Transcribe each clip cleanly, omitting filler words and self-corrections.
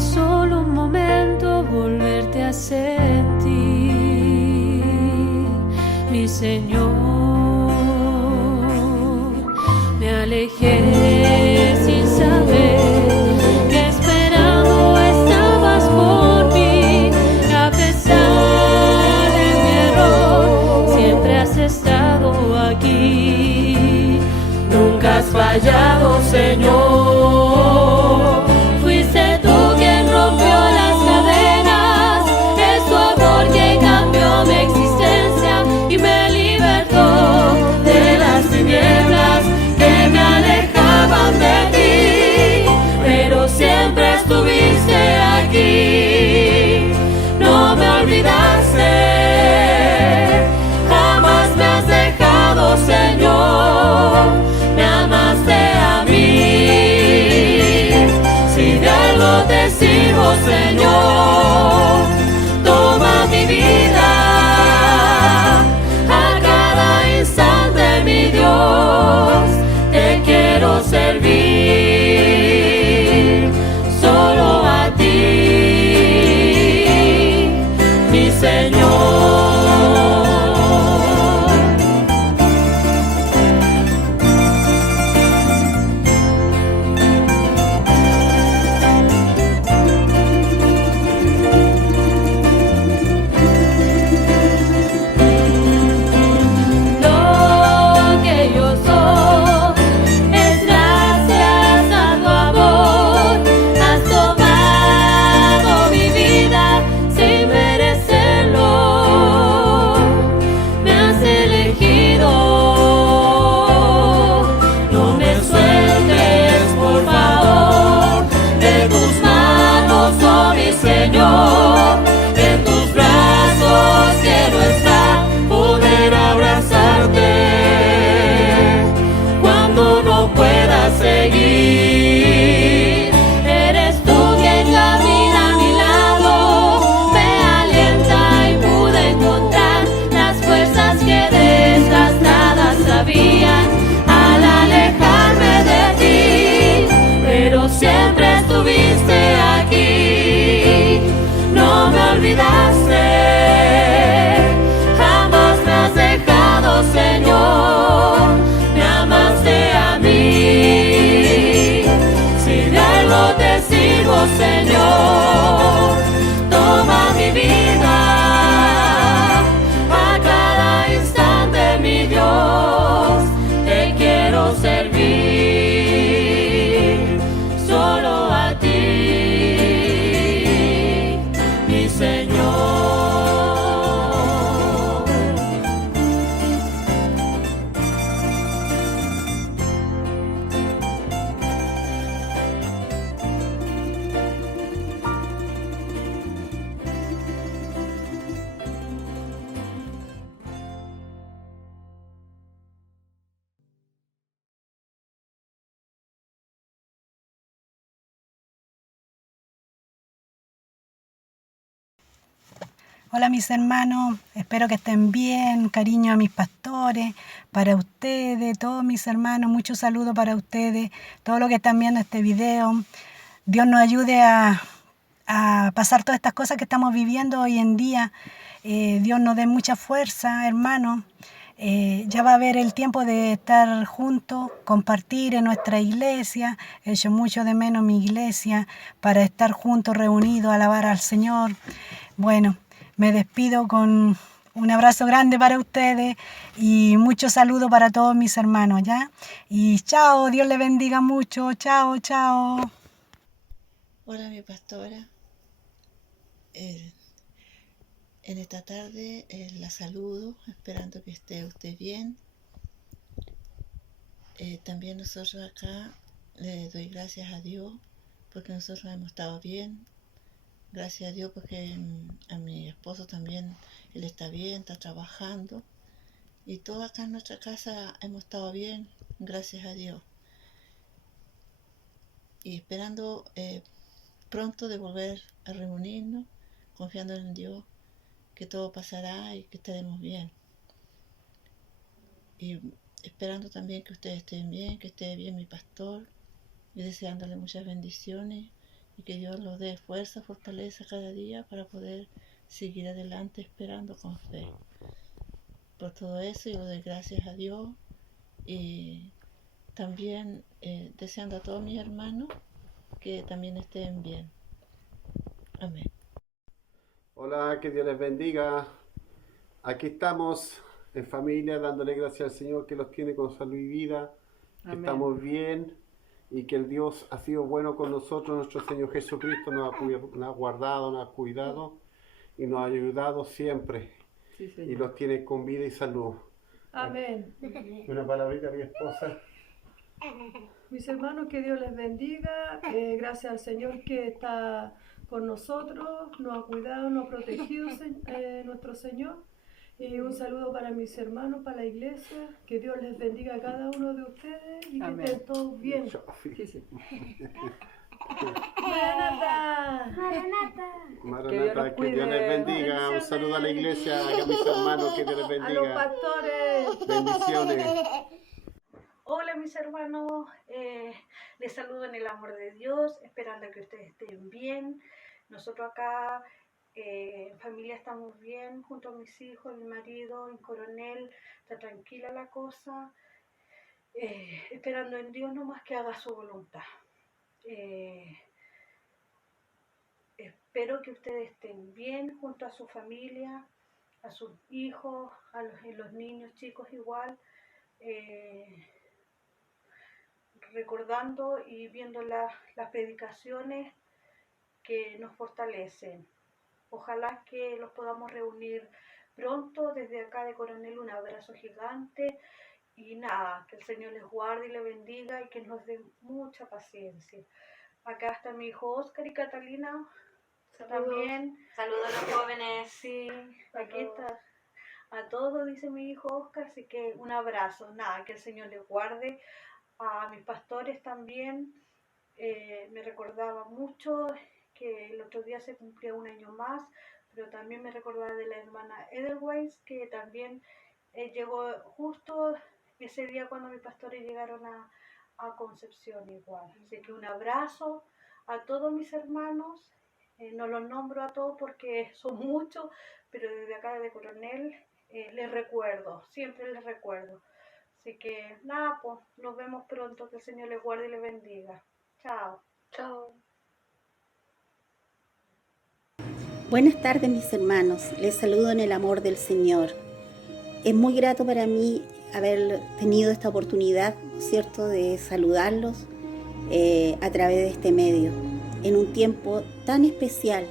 solo un momento volverte a sentir, mi Señor. Me alejé sin saber que esperando estabas por mí. A pesar de mi error, siempre has estado aquí. Nunca has fallado, Señor. Fuiste tú quien rompió las cadenas. Es tu amor que cambió mi existencia y me libertó de las tinieblas que me alejaban de ti. Pero siempre estuviste aquí. No me olvidaste. Jamás me has dejado, Señor. Me amaste a mí. Si de algo te sirvo, Señor, toma mi vida. A cada instante, mi Dios, te quiero servir. Solo a ti, mi Señor. Señor, en tus brazos quiero estar, poder abrazarte cuando no pueda seguir. Eres tú quien camina a mi lado, me alienta y pude encontrar las fuerzas que desgastadas habían al alejarme de ti. Pero siempre estuviste aquí. No me olvidaste, jamás me has dejado, Señor. Me amaste a mí. Si de algo te sirvo, Señor, toma mi vida. A cada instante, mi Dios, te quiero servir. Solo a ti, Señor. Hola mis hermanos, espero que estén bien, cariño a mis pastores, para ustedes, todos mis hermanos, muchos saludos para ustedes, todos los que están viendo este video. Dios nos ayude a pasar todas estas cosas que estamos viviendo hoy en día. Dios nos dé mucha fuerza, hermanos. Ya va a haber el tiempo de estar juntos, compartir en nuestra iglesia. He hecho mucho de menos mi iglesia para estar juntos, reunidos, alabar al Señor. Bueno, me despido con un abrazo grande para ustedes y muchos saludos para todos mis hermanos, ¿ya? Y chao, Dios les bendiga mucho. Chao, chao. Hola, mi pastora. En esta tarde la saludo, esperando que esté usted bien. También nosotros acá le doy gracias a Dios porque nosotros hemos estado bien. Gracias a Dios porque a mi esposo también, él está bien, está trabajando. Y todos acá en nuestra casa hemos estado bien, gracias a Dios. Y esperando pronto de volver a reunirnos, confiando en Dios, que todo pasará y que estaremos bien. Y esperando también que ustedes estén bien, que esté bien mi pastor, y deseándole muchas bendiciones y que Dios los dé fuerza, fortaleza cada día para poder seguir adelante esperando con fe. Por todo eso yo doy gracias a Dios y también deseando a todos mis hermanos que también estén bien. Amén. Hola, que Dios les bendiga. Aquí estamos en familia dándole gracias al Señor que los tiene con salud y vida, que estamos bien y que el Dios ha sido bueno con nosotros. Nuestro Señor Jesucristo nos ha guardado, nos ha cuidado y nos ha ayudado siempre. Sí, Y los tiene con vida y salud. Amén. Una palabrita a mi esposa. Mis hermanos, que Dios les bendiga. Gracias al Señor que está con nosotros, nos ha cuidado, nos ha protegido nuestro Señor. Y un saludo para mis hermanos, para la iglesia. Que Dios les bendiga a cada uno de ustedes y Amén. que estén todos bien. Sí, sí. ¡Maranata! Maranata, que Dios les bendiga. Un saludo a la iglesia, a mis hermanos, que Dios les A los bendiga. pastores. Bendiciones. Hola mis hermanos, les saludo en el amor de Dios, esperando que ustedes estén bien. Nosotros acá en familia estamos bien, junto a mis hijos, mi marido, en Coronel, está tranquila la cosa, esperando en Dios nomás que haga su voluntad. Espero que ustedes estén bien junto a su familia, a sus hijos, a los niños chicos igual. Recordando y viendo las predicaciones que nos fortalecen. Ojalá que los podamos reunir pronto. Desde acá de Coronel un abrazo gigante y nada, que el Señor les guarde y les bendiga y que nos dé mucha paciencia. Acá está mi hijo Oscar y Catalina. Saludos. También. Saludos a los jóvenes. Sí, aquí está. A todos, dice mi hijo Oscar, así que un abrazo. Nada, que el Señor les guarde. A mis pastores también, me recordaba mucho que el otro día se cumplía un año más, pero también me recordaba de la hermana Edelweiss, que también llegó justo ese día cuando mis pastores llegaron a Concepción igual. Así que un abrazo a todos mis hermanos, no los nombro a todos porque son muchos, pero desde acá de Coronel les recuerdo, siempre les recuerdo. Así que nada, pues nos vemos pronto, que el Señor les guarde y les bendiga. Chao. Chao. Buenas tardes mis hermanos, les saludo en el amor del Señor. Es muy grato para mí haber tenido esta oportunidad, ¿cierto?, de saludarlos a través de este medio, en un tiempo tan especial,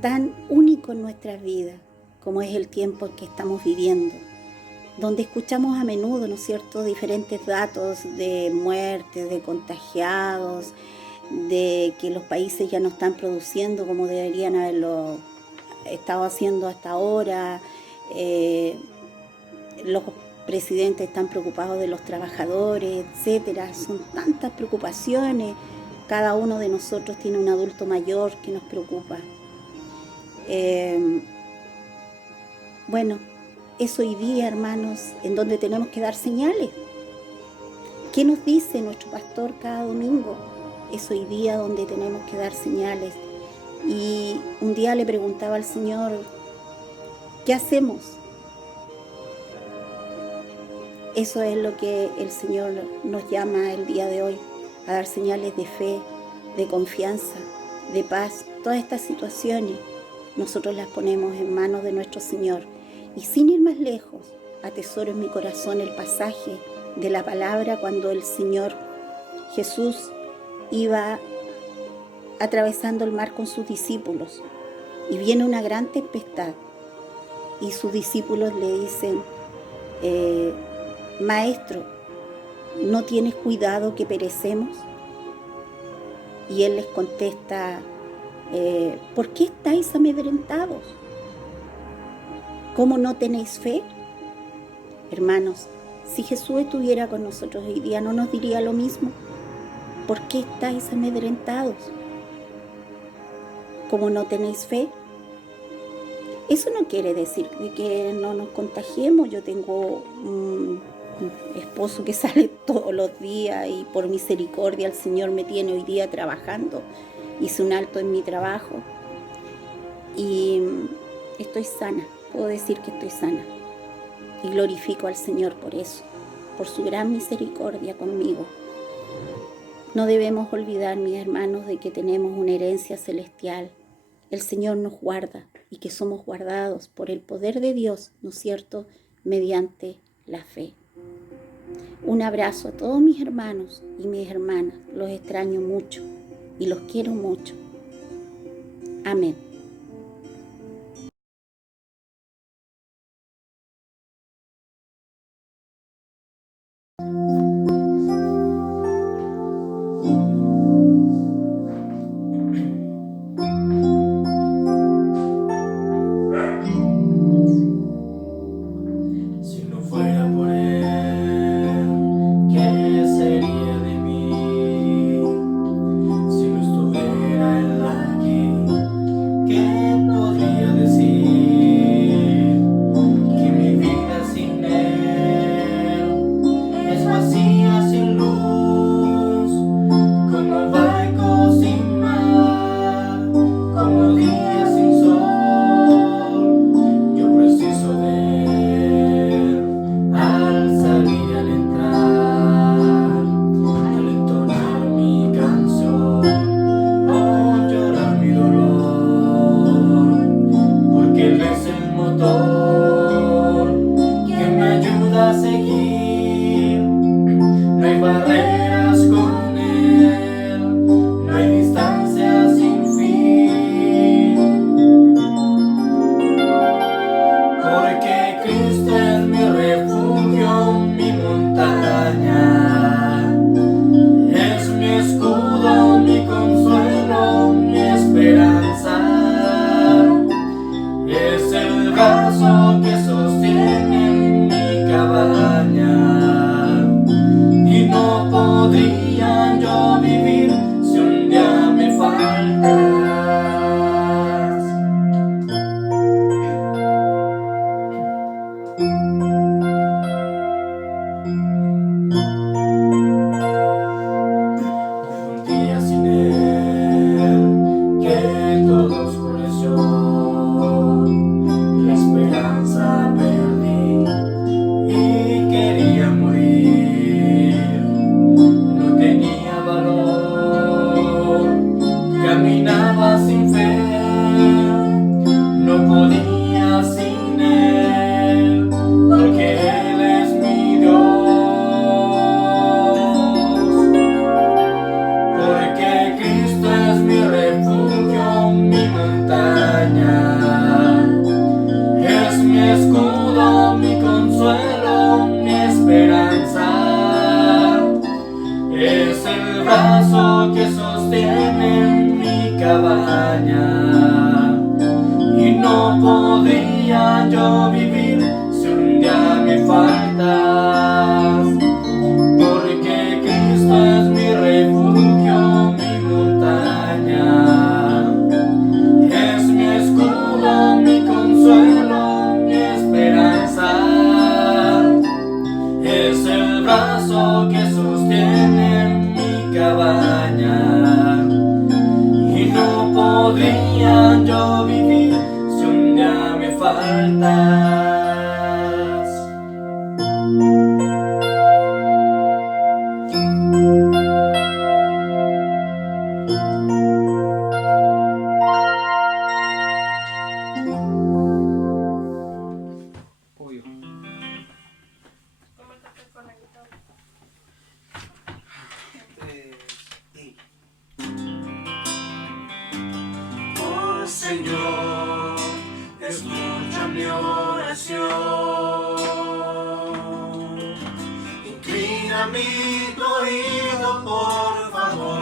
tan único en nuestras vidas, como es el tiempo en que estamos viviendo, donde escuchamos a menudo, ¿no es cierto?, diferentes datos de muertes, de contagiados, de que los países ya no están produciendo como deberían haberlo estado haciendo hasta ahora. Los presidentes están preocupados de los trabajadores, etcétera. Son tantas preocupaciones. Cada uno de nosotros tiene un adulto mayor que nos preocupa. Bueno, es hoy día, hermanos, en donde tenemos que dar señales. ¿Qué nos dice nuestro pastor cada domingo? Es hoy día donde tenemos que dar señales. Y un día le preguntaba al Señor, ¿qué hacemos? Eso es lo que el Señor nos llama el día de hoy, a dar señales de fe, de confianza, de paz. Todas estas situaciones nosotros las ponemos en manos de nuestro Señor. Y sin ir más lejos, atesoro en mi corazón el pasaje de la palabra cuando el Señor Jesús iba atravesando el mar con sus discípulos y viene una gran tempestad y sus discípulos le dicen, Maestro, ¿no tienes cuidado que perecemos? Y Él les contesta, ¿por qué estáis amedrentados? ¿Cómo no tenéis fe? Hermanos, si Jesús estuviera con nosotros hoy día, ¿no nos diría lo mismo? ¿Por qué estáis amedrentados? ¿Cómo no tenéis fe? Eso no quiere decir que no nos contagiemos. Yo tengo un esposo que sale todos los días y por misericordia el Señor me tiene hoy día trabajando. hice un alto en mi trabajo y estoy sana, puedo decir que estoy sana. Y glorifico al Señor por eso, por su gran misericordia conmigo. No debemos olvidar, mis hermanos, de que tenemos una herencia celestial. El Señor nos guarda y que somos guardados por el poder de Dios, ¿no es cierto?, mediante la fe. Un abrazo a todos mis hermanos y mis hermanas. Los extraño mucho y los quiero mucho. Amén. Si no fuera por él, ¿qué sería de mí? Si no estuviera él aquí, ¿qué podría decir? Que mi vida sin él es vacía, sin luz, como barco sin mar, como día sin sol. Yo preciso de él al salir y al entrar, al entonar mi canción o llorar mi dolor, porque él es el motor que me ayuda a seguir. No hay barreras con él, no hay distancia sin fin, porque Cristo es mi refugio, mi montaña, es mi escudo, mi consuelo, mi esperanza, es el brazo que sostiene mi cabaña, y no podría yo vivir si un día me faltas. Un día sin él, que todo oscureció, la esperanza perdí y quería morir. No tenía valor, caminaba sin fe, no podía sin él, porque él es mi Dios. Porque Cristo es mi refugio, mi montaña, es mi escudo, mi consuelo, mi esperanza, es el brazo que sostiene mi cabaña, y no podría yo vivir si un día me faltas. Porque Cristo es mi refugio, mi montaña, es mi escudo, mi consuelo, mi esperanza, es el brazo que sostiene mi cabaña, y no podría yo vivir si un día me faltas. Oh Señor, escucha mi oración, inclina mi oído, por favor.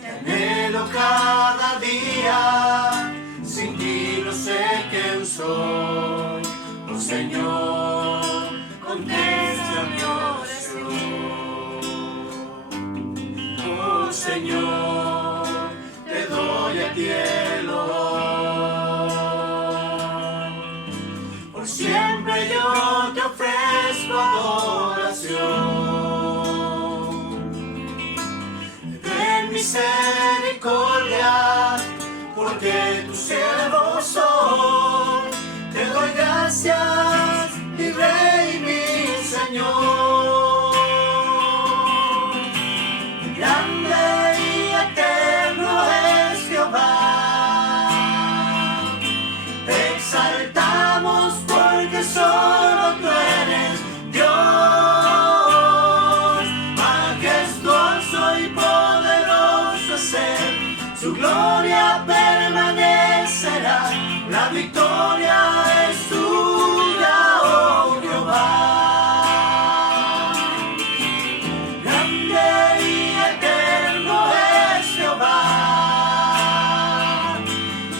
Te anhelo cada día, sin ti no sé quién soy. Oh Señor, contesta mi oración. Oh Señor, te doy a ti el honor. Por siempre yo te ofrezco adoración. misericordia, porque tu siervo soy. Te doy gracias, mi Rey, mi Señor. Grande y eterno es Jehová. Te exaltamos porque solo tú eres Dios. Majestuoso y poderoso es Él. Su gloria permanecerá. La victoria es tuya, oh Jehová. Grande y eterno es Jehová.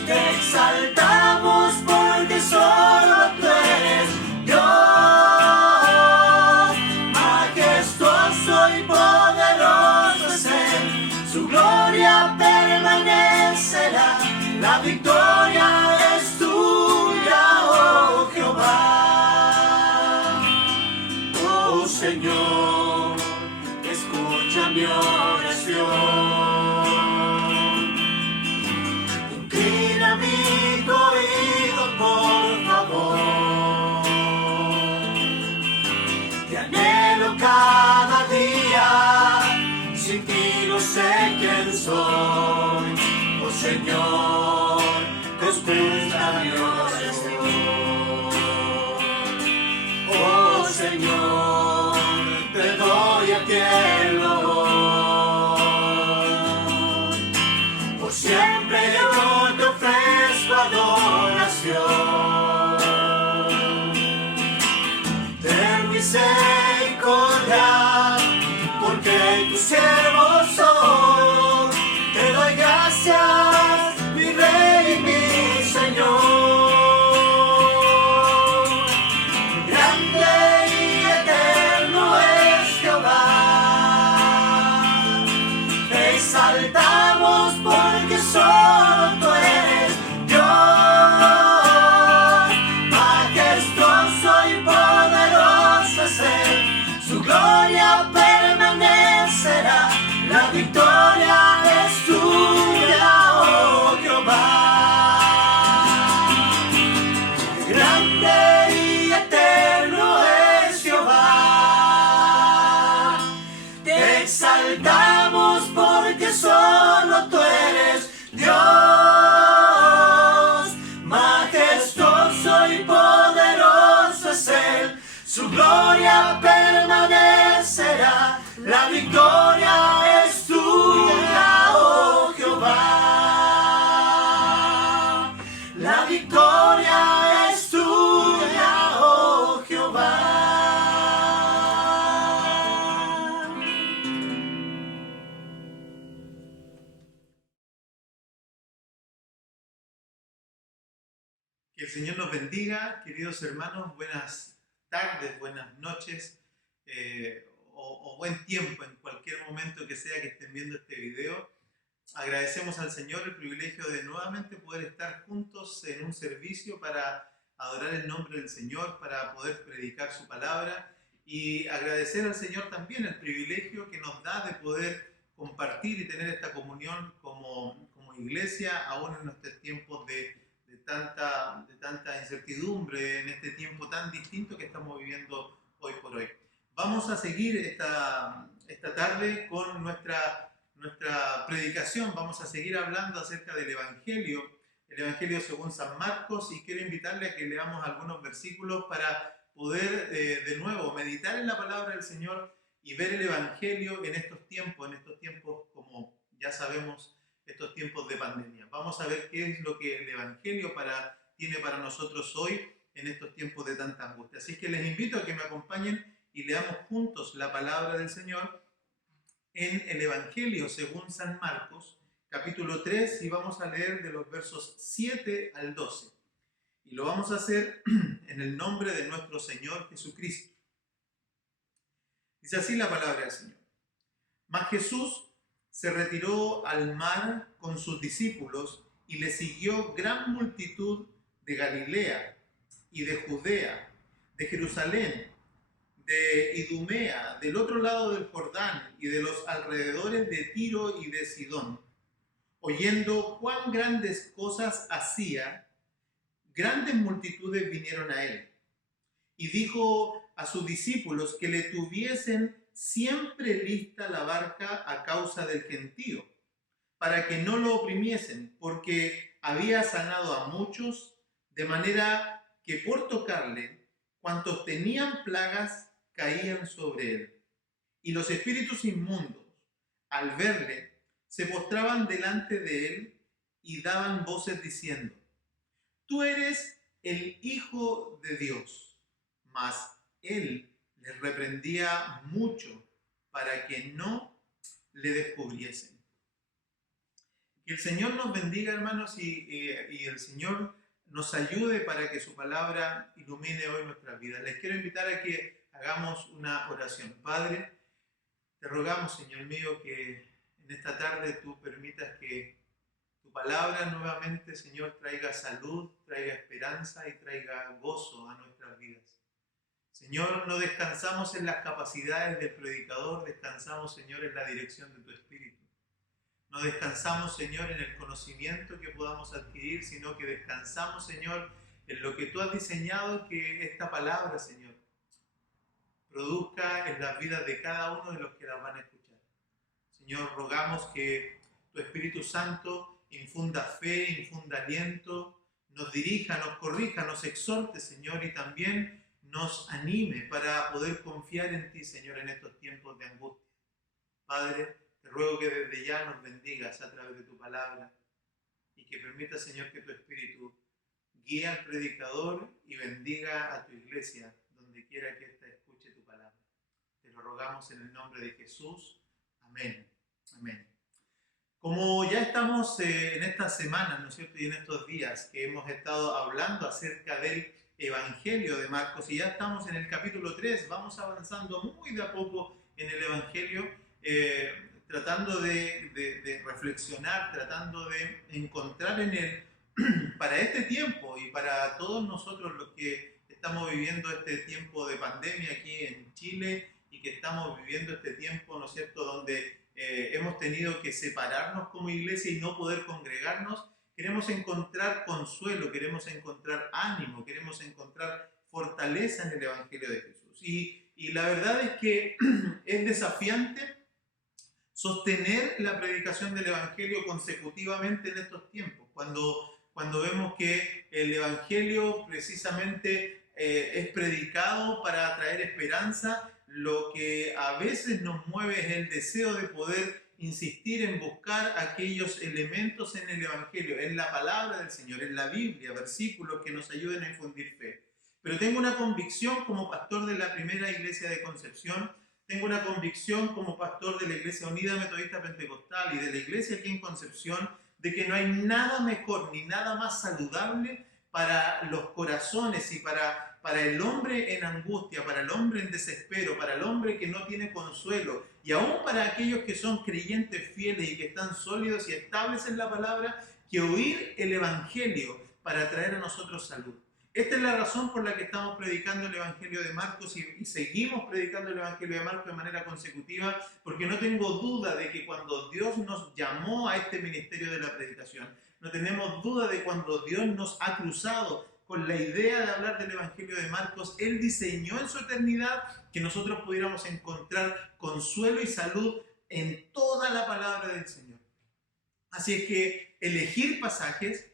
Te exaltamos porque solo tú eres Dios. Majestuoso y poderoso es Él. Su gloria permanecerá. La victoria es tuya, oh Jehová. Oh Señor, escucha mi oración. Inclina mi oído, por favor. Te anhelo cada día, sin ti no sé quién soy. Oh Señor, escucha mi oración. Oh Señor, te doy a ti el honor. Por siempre yo te ofrezco adoración. Ten misericordia, porque tu siervo soy. Te doy gracias, mi Rey y mi Señor. Grande y eterno es Jehová. Te exaltamos porque solo tú eres Dios. Majestuoso y poderoso es Él. Su gloria permanecerá. La victoria es tuya, oh Jehová. Grande y eterno es Jehová. Te exaltamos porque solo tú eres Dios. Majestuoso y poderoso es Él. Su gloria permanecerá. La victoria es tuya, oh Jehová. La victoria es tuya, oh Jehová. Que el Señor nos bendiga, queridos hermanos. Buenas tardes, buenas noches. O buen tiempo en cualquier momento que sea que estén viendo este video. Agradecemos al Señor el privilegio de nuevamente poder estar juntos en un servicio para adorar el nombre del Señor, para poder predicar su palabra, y agradecer al Señor también el privilegio que nos da de poder compartir y tener esta comunión como iglesia, aún en nuestros tiempos de tanta incertidumbre, en este tiempo tan distinto que estamos viviendo hoy por hoy. Vamos a seguir esta tarde con nuestra predicación. Vamos a seguir hablando acerca del Evangelio, el Evangelio según San Marcos, y quiero invitarle a que leamos algunos versículos para poder de nuevo meditar en la palabra del Señor y ver el Evangelio en estos tiempos, como ya sabemos, estos tiempos de pandemia. Vamos a ver qué es lo que el Evangelio tiene para nosotros hoy en estos tiempos de tanta angustia. Así que les invito a que me acompañen y leamos juntos la palabra del Señor en el Evangelio según San Marcos, capítulo 3, y vamos a leer de los versos 7 al 12. Y lo vamos a hacer en el nombre de nuestro Señor Jesucristo. Dice así la palabra del Señor. Mas Jesús se retiró al mar con sus discípulos y le siguió gran multitud de Galilea y de Judea, de Jerusalén, de Idumea, del otro lado del Jordán y de los alrededores de Tiro y de Sidón, oyendo cuán grandes cosas hacía, grandes multitudes vinieron a él. Y dijo a sus discípulos que le tuviesen siempre lista la barca a causa del gentío, para que no lo oprimiesen, porque había sanado a muchos, de manera que por tocarle, cuantos tenían plagas caían sobre él. Y los espíritus inmundos, al verle, se postraban delante de él y daban voces diciendo: Tú eres el Hijo de Dios. Mas él les reprendía mucho para que no le descubriesen. Que el Señor nos bendiga, hermanos, y el Señor nos ayude para que su palabra ilumine hoy nuestras vidas. Les quiero invitar a que hagamos una oración. Padre, te rogamos, Señor mío, que en esta tarde tú permitas que tu palabra nuevamente, Señor, traiga salud, traiga esperanza y traiga gozo a nuestras vidas. Señor, no descansamos en las capacidades del predicador, descansamos, Señor, en la dirección de tu Espíritu. No descansamos, Señor, en el conocimiento que podamos adquirir, sino que descansamos, Señor, en lo que tú has diseñado que esta palabra, Señor, produzca en las vidas de cada uno de los que la van a escuchar. Señor, rogamos que tu Espíritu Santo infunda fe, infunda aliento, nos dirija, nos corrija, nos exhorte, Señor, y también nos anime para poder confiar en ti, Señor, en estos tiempos de angustia. Padre, te ruego que desde ya nos bendigas a través de tu palabra y que permita, Señor, que tu Espíritu guíe al predicador y bendiga a tu iglesia donde quiera que ésta escuche tu palabra. Te lo rogamos en el nombre de Jesús. Amén. Amén. Como ya estamos en estas semanas, ¿no es cierto?, y en estos días que hemos estado hablando acerca del Evangelio de Marcos, y ya estamos en el capítulo 3, vamos avanzando muy de a poco en el Evangelio, tratando de reflexionar, tratando de encontrar en él, para este tiempo y para todos nosotros los que estamos viviendo este tiempo de pandemia aquí en Chile y que estamos viviendo este tiempo, ¿no es cierto?, donde hemos tenido que separarnos como iglesia y no poder congregarnos. Queremos encontrar consuelo, queremos encontrar ánimo, queremos encontrar fortaleza en el Evangelio de Jesús. Y la verdad es que es desafiante sostener la predicación del Evangelio consecutivamente en estos tiempos, cuando vemos que el Evangelio precisamente es predicado para traer esperanza. Lo que a veces nos mueve es el deseo de poder insistir en buscar aquellos elementos en el Evangelio, en la palabra del Señor, en la Biblia, versículos que nos ayuden a infundir fe. Pero tengo una convicción como pastor de la primera iglesia de Concepción, tengo una convicción como pastor de la Iglesia Unida Metodista Pentecostal y de la iglesia aquí en Concepción, de que no hay nada mejor ni nada más saludable para los corazones y para el hombre en angustia, para el hombre en desespero, para el hombre que no tiene consuelo, y aún para aquellos que son creyentes fieles y que están sólidos y estables en la palabra, que oír el Evangelio para traer a nosotros salud. Esta es la razón por la que estamos predicando el Evangelio de Marcos y seguimos predicando el Evangelio de Marcos de manera consecutiva, porque no tengo duda de que cuando Dios nos llamó a este ministerio de la predicación, no tenemos duda de cuando Dios nos ha cruzado con la idea de hablar del Evangelio de Marcos, Él diseñó en su eternidad que nosotros pudiéramos encontrar consuelo y salud en toda la palabra del Señor. Así es que elegir pasajes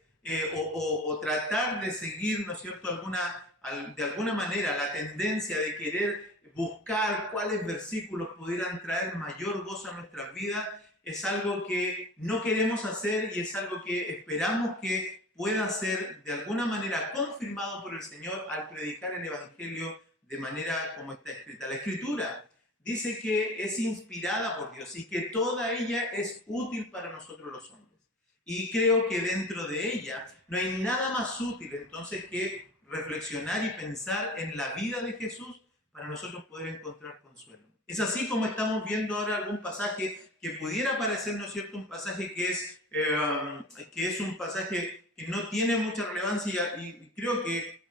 o tratar de seguir, ¿no es cierto?, de alguna manera la tendencia de querer buscar cuáles versículos pudieran traer mayor gozo a nuestras vidas, es algo que no queremos hacer y es algo que esperamos que pueda ser de alguna manera confirmado por el Señor al predicar el Evangelio de manera como está escrita. La Escritura dice que es inspirada por Dios y que toda ella es útil para nosotros los hombres. Y creo que dentro de ella no hay nada más útil entonces que reflexionar y pensar en la vida de Jesús para nosotros poder encontrar consuelo. Es así como estamos viendo ahora algún pasaje que pudiera parecer, ¿no es cierto?, un pasaje que es un pasaje que no tiene mucha relevancia y creo que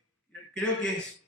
es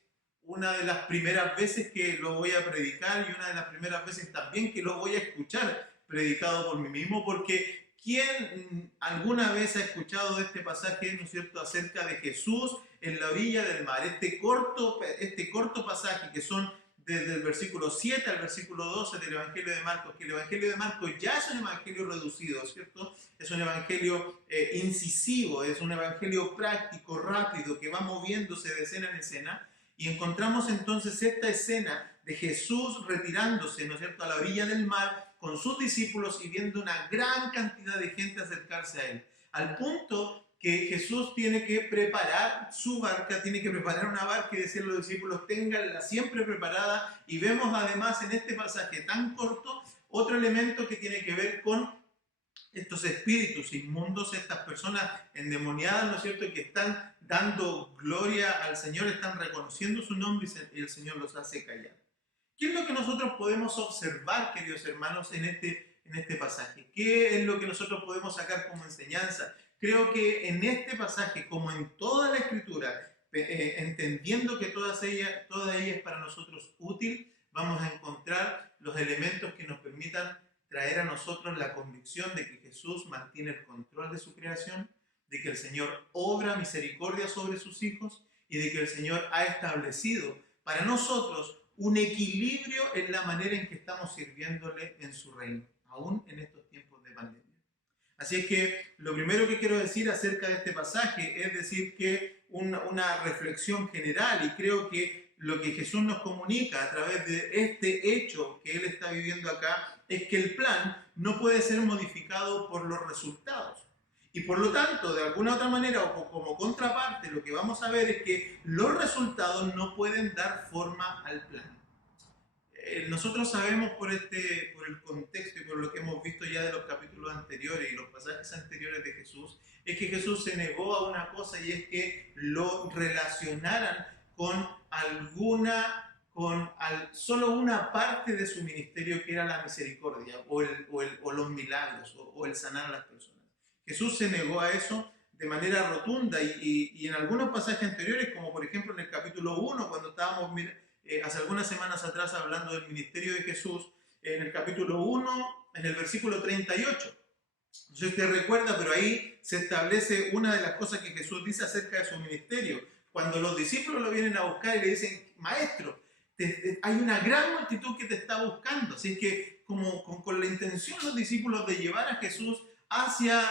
una de las primeras veces que lo voy a predicar y una de las primeras veces también que lo voy a escuchar predicado por mí mismo, porque ¿quién alguna vez ha escuchado este pasaje, ¿no es cierto?, acerca de Jesús en la orilla del mar? Este corto pasaje que son desde el versículo 7 al versículo 12 del Evangelio de Marcos, que el Evangelio de Marcos ya es un evangelio reducido, ¿cierto? Es un evangelio incisivo, es un evangelio práctico, rápido, que va moviéndose de escena en escena, y encontramos entonces esta escena de Jesús retirándose, ¿no es cierto?, a la orilla del mar con sus discípulos y viendo una gran cantidad de gente acercarse a él, al punto que Jesús tiene que preparar su barca, tiene que preparar una barca y decirle a los discípulos, ténganla siempre preparada. Y vemos además en este pasaje tan corto otro elemento que tiene que ver con estos espíritus inmundos, estas personas endemoniadas, ¿no es cierto?, que están dando gloria al Señor, están reconociendo su nombre y el Señor los hace callar. ¿Qué es lo que nosotros podemos observar, queridos hermanos, en este pasaje? ¿Qué es lo que nosotros podemos sacar como enseñanza? Creo que en este pasaje, como en toda la Escritura, entendiendo que toda ella es para nosotros útil, vamos a encontrar los elementos que nos permitan traer a nosotros la convicción de que Jesús mantiene el control de su creación, de que el Señor obra misericordia sobre sus hijos y de que el Señor ha establecido para nosotros un equilibrio en la manera en que estamos sirviéndole en su reino, aún en estos tiempos de pandemia. Así es que lo primero que quiero decir acerca de este pasaje es decir que una reflexión general, y creo que lo que Jesús nos comunica a través de este hecho que Él está viviendo acá es que el plan no puede ser modificado por los resultados. Y por lo tanto, de alguna otra manera o como contraparte, lo que vamos a ver es que los resultados no pueden dar forma al plan. Nosotros sabemos por el contexto y por lo que hemos visto ya de los capítulos anteriores y los pasajes anteriores de Jesús, es que Jesús se negó a una cosa, y es que lo relacionaran con solo una parte de su ministerio, que era la misericordia o los milagros o el sanar a las personas. Jesús se negó a eso de manera rotunda y en algunos pasajes anteriores, como por ejemplo en el capítulo 1, cuando estábamos hace algunas semanas atrás hablando del ministerio de Jesús, en el capítulo 1, en el versículo 38. No sé si usted recuerda, pero ahí se establece una de las cosas que Jesús dice acerca de su ministerio. Cuando los discípulos lo vienen a buscar y le dicen, maestro, hay una gran multitud que te está buscando. Así que con la intención los discípulos de llevar a Jesús hacia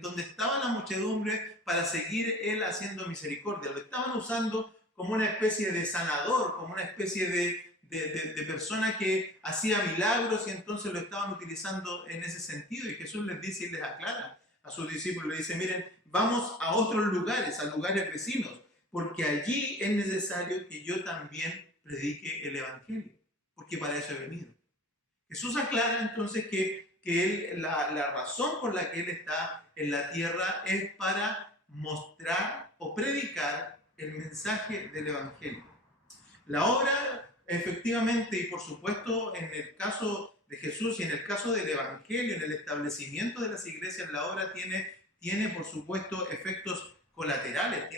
donde estaba la muchedumbre para seguir él haciendo misericordia. Lo estaban usando como una especie de sanador, como una especie de persona que hacía milagros, y entonces lo estaban utilizando en ese sentido. Y Jesús les dice y les aclara a sus discípulos, le dice, miren, vamos a otros lugares, a lugares vecinos, porque allí es necesario que yo también predique el Evangelio, porque para eso he venido. Jesús aclara entonces que la razón por la que Él está en la tierra es para mostrar o predicar el mensaje del Evangelio. La obra, efectivamente, y por supuesto en el caso de Jesús y en el caso del Evangelio, en el establecimiento de las iglesias, la obra tiene por supuesto efectos colaterales,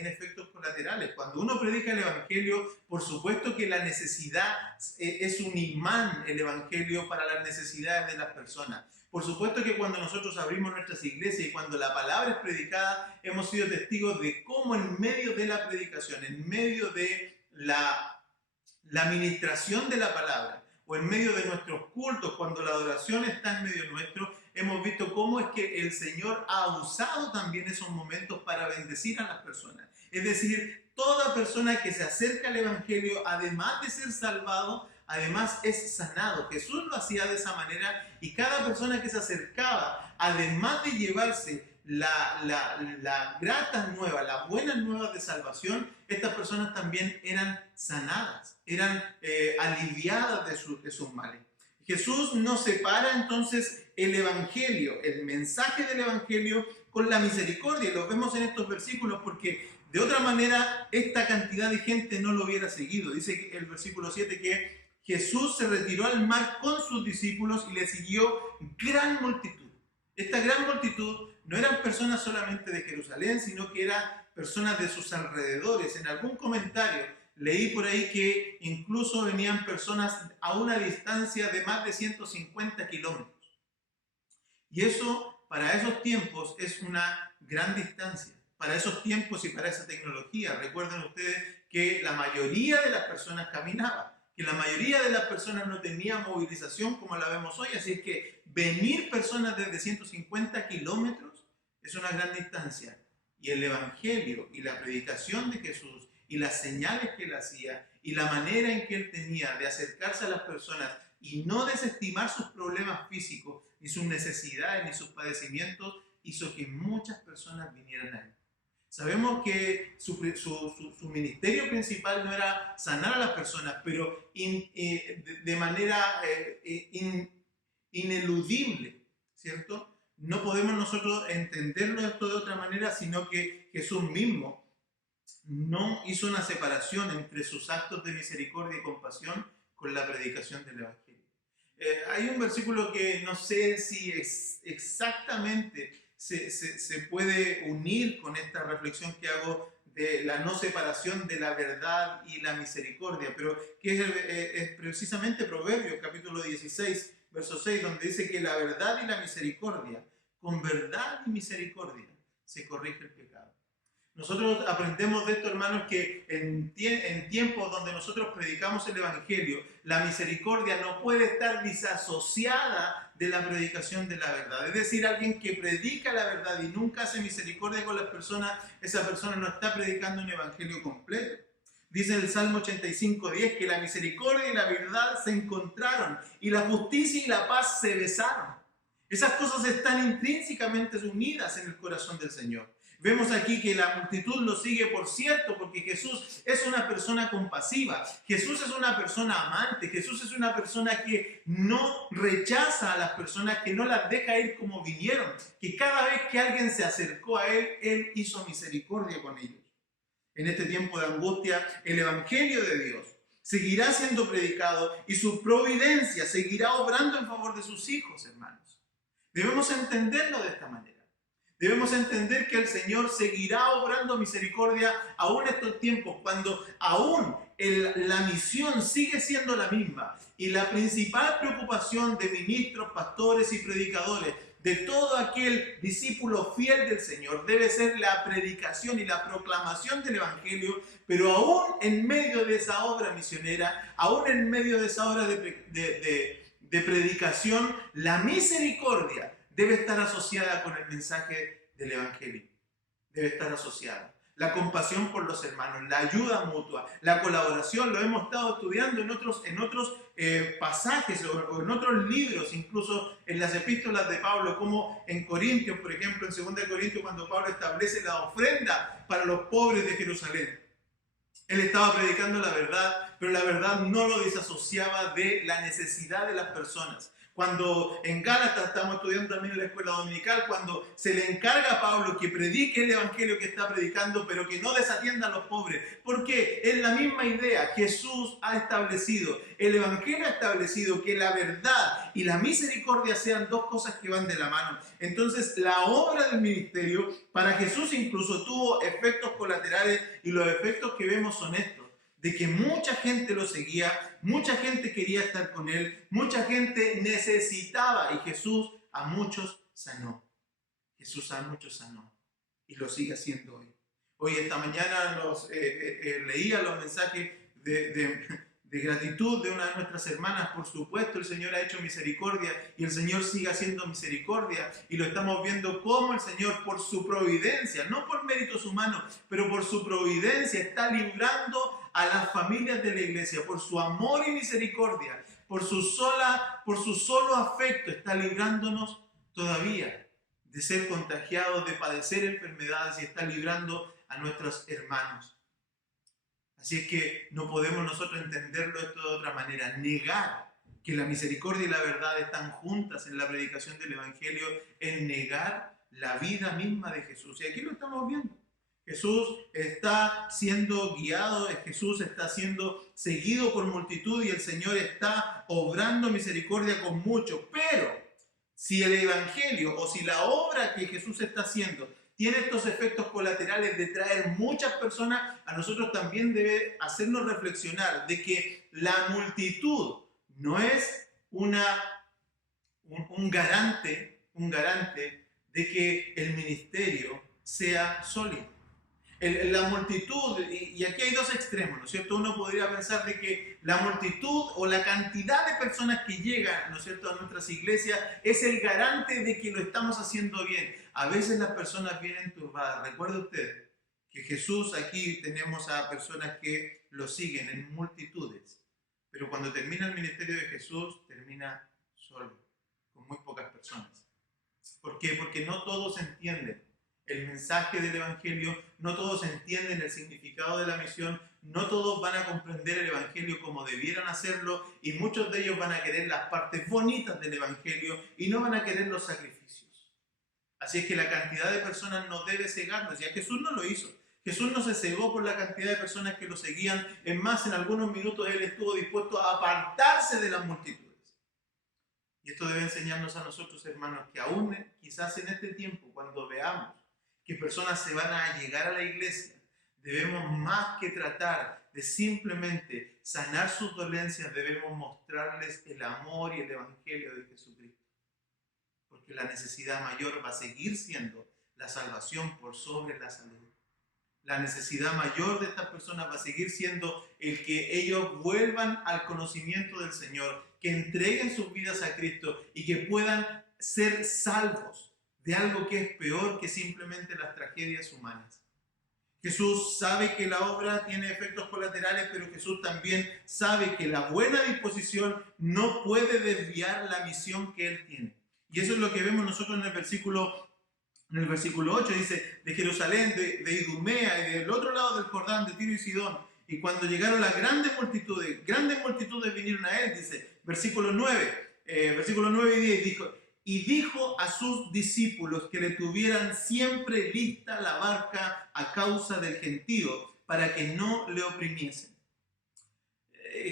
Cuando uno predica el Evangelio, por supuesto que la necesidad es un imán, el Evangelio, para las necesidades de las personas. Por supuesto que cuando nosotros abrimos nuestras iglesias y cuando la palabra es predicada, hemos sido testigos de cómo en medio de la predicación, en medio de la administración de la palabra, o en medio de nuestros cultos, cuando la adoración está en medio nuestro, hemos visto cómo es que el Señor ha usado también esos momentos para bendecir a las personas. Es decir, toda persona que se acerca al Evangelio, además de ser salvado, además es sanado. Jesús lo hacía de esa manera, y cada persona que se acercaba, además de llevarse la grata nueva, las buenas nuevas de salvación, estas personas también eran sanadas, eran aliviadas de sus males. Jesús no separa entonces el Evangelio, el mensaje del Evangelio, con la misericordia, y lo vemos en estos versículos, porque de otra manera esta cantidad de gente no lo hubiera seguido. Dice el versículo 7 que Jesús se retiró al mar con sus discípulos y le siguió gran multitud. Esta gran multitud no eran personas solamente de Jerusalén, sino que eran personas de sus alrededores. En algún comentario, leí por ahí que incluso venían personas a una distancia de más de 150 kilómetros. Y eso, para esos tiempos, es una gran distancia. Para esos tiempos y para esa tecnología. Recuerden ustedes que la mayoría de las personas caminaba, que la mayoría de las personas no tenía movilización como la vemos hoy. Así es que venir personas desde 150 kilómetros es una gran distancia. Y el Evangelio y la predicación de Jesús y las señales que él hacía y la manera en que él tenía de acercarse a las personas y no desestimar sus problemas físicos, ni sus necesidades, ni sus padecimientos, hizo que muchas personas vinieran a él. Sabemos que su ministerio principal no era sanar a las personas, pero de manera ineludible, ¿cierto? No podemos nosotros entenderlo esto de otra manera, sino que Jesús mismo no hizo una separación entre sus actos de misericordia y compasión con la predicación del Evangelio. Hay un versículo que no sé si exactamente se puede unir con esta reflexión que hago de la no separación de la verdad y la misericordia, pero que es precisamente Proverbios capítulo 16, verso 6, donde dice que la verdad y la misericordia, con verdad y misericordia, se corrige el pecado. Nosotros aprendemos de esto, hermanos, que en tiempos donde nosotros predicamos el Evangelio, la misericordia no puede estar disasociada de la predicación de la verdad. Es decir, alguien que predica la verdad y nunca hace misericordia con las personas, esa persona no está predicando un Evangelio completo. Dice el Salmo 85:10 que la misericordia y la verdad se encontraron y la justicia y la paz se besaron. Esas cosas están intrínsecamente unidas en el corazón del Señor. Vemos aquí que la multitud lo sigue por cierto, porque Jesús es una persona compasiva, Jesús es una persona amante, Jesús es una persona que no rechaza a las personas, que no las deja ir como vinieron, que cada vez que alguien se acercó a Él, Él hizo misericordia con ellos. En este tiempo de angustia, el Evangelio de Dios seguirá siendo predicado y su providencia seguirá obrando en favor de sus hijos, hermanos. Debemos entenderlo de esta manera. Debemos entender que el Señor seguirá obrando misericordia aún en estos tiempos, cuando aún la misión sigue siendo la misma y la principal preocupación de ministros, pastores y predicadores, de todo aquel discípulo fiel del Señor, debe ser la predicación y la proclamación del Evangelio, pero aún en medio de esa obra misionera, aún en medio de esa obra de predicación, la misericordia debe estar asociada con el mensaje del Evangelio. Debe estar asociada. La compasión por los hermanos, la ayuda mutua, la colaboración, lo hemos estado estudiando en otros pasajes o en otros libros, incluso en las epístolas de Pablo, como en Corintios, por ejemplo, en 2 Corintios, cuando Pablo establece la ofrenda para los pobres de Jerusalén. Él estaba predicando la verdad, pero la verdad no lo desasociaba de la necesidad de las personas. Cuando en Gálatas estamos estudiando también en la escuela dominical, cuando se le encarga a Pablo que predique el evangelio que está predicando, pero que no desatienda a los pobres. Porque es la misma idea. Jesús ha establecido, el evangelio ha establecido que la verdad y la misericordia sean dos cosas que van de la mano. Entonces la obra del ministerio para Jesús incluso tuvo efectos colaterales, y los efectos que vemos son estos: de que mucha gente lo seguía, mucha gente quería estar con él, mucha gente necesitaba, y Jesús a muchos sanó. Jesús a muchos sanó y lo sigue haciendo hoy. Hoy esta mañana leía los mensajes de gratitud de una de nuestras hermanas. Por supuesto, el Señor ha hecho misericordia y el Señor sigue haciendo misericordia, y lo estamos viendo cómo el Señor, por su providencia, no por méritos humanos, pero por su providencia, está librando a las familias de la iglesia. Por su amor y misericordia, por su solo afecto, está librándonos todavía de ser contagiados, de padecer enfermedades, y está librando a nuestros hermanos. Así es que no podemos nosotros entenderlo esto de otra manera. Negar que la misericordia y la verdad están juntas en la predicación del Evangelio es negar la vida misma de Jesús. Y aquí lo estamos viendo. Jesús está siendo guiado, Jesús está siendo seguido por multitud, y el Señor está obrando misericordia con muchos. Pero si el Evangelio, o si la obra que Jesús está haciendo, tiene estos efectos colaterales de traer muchas personas, a nosotros también debe hacernos reflexionar de que la multitud no es un garante de que el ministerio sea sólido. La multitud, y aquí hay dos extremos, ¿no es cierto? Uno podría pensar de que la multitud o la cantidad de personas que llegan, ¿no es cierto?, a nuestras iglesias es el garante de que lo estamos haciendo bien. A veces las personas vienen turbadas. Recuerde usted que Jesús, aquí tenemos a personas que lo siguen en multitudes, pero cuando termina el ministerio de Jesús, termina solo, con muy pocas personas. ¿Por qué? Porque no todos entienden el mensaje del Evangelio, no todos entienden el significado de la misión, no todos van a comprender el Evangelio como debieran hacerlo, y muchos de ellos van a querer las partes bonitas del Evangelio y no van a querer los sacrificios. Así es que la cantidad de personas no debe cegarnos, y a Jesús no lo hizo. Jesús no se cegó por la cantidad de personas que lo seguían. Es más, en algunos minutos Él estuvo dispuesto a apartarse de las multitudes. Y esto debe enseñarnos a nosotros, hermanos, que aún quizás en este tiempo, cuando veamos que personas se van a llegar a la iglesia, debemos más que tratar de simplemente sanar sus dolencias, debemos mostrarles el amor y el Evangelio de Jesucristo. Porque la necesidad mayor va a seguir siendo la salvación por sobre la salud. La necesidad mayor de estas personas va a seguir siendo el que ellos vuelvan al conocimiento del Señor, que entreguen sus vidas a Cristo y que puedan ser salvos de algo que es peor que simplemente las tragedias humanas. Jesús sabe que la obra tiene efectos colaterales, pero Jesús también sabe que la buena disposición no puede desviar la misión que Él tiene. Y eso es lo que vemos nosotros en el versículo 8, dice, de Jerusalén, de Idumea y del otro lado del Jordán, de Tiro y Sidón. Y cuando llegaron las grandes multitudes vinieron a Él, dice, versículo 9 y 10, dijo a sus discípulos que le tuvieran siempre lista la barca a causa del gentío, para que no le oprimiesen.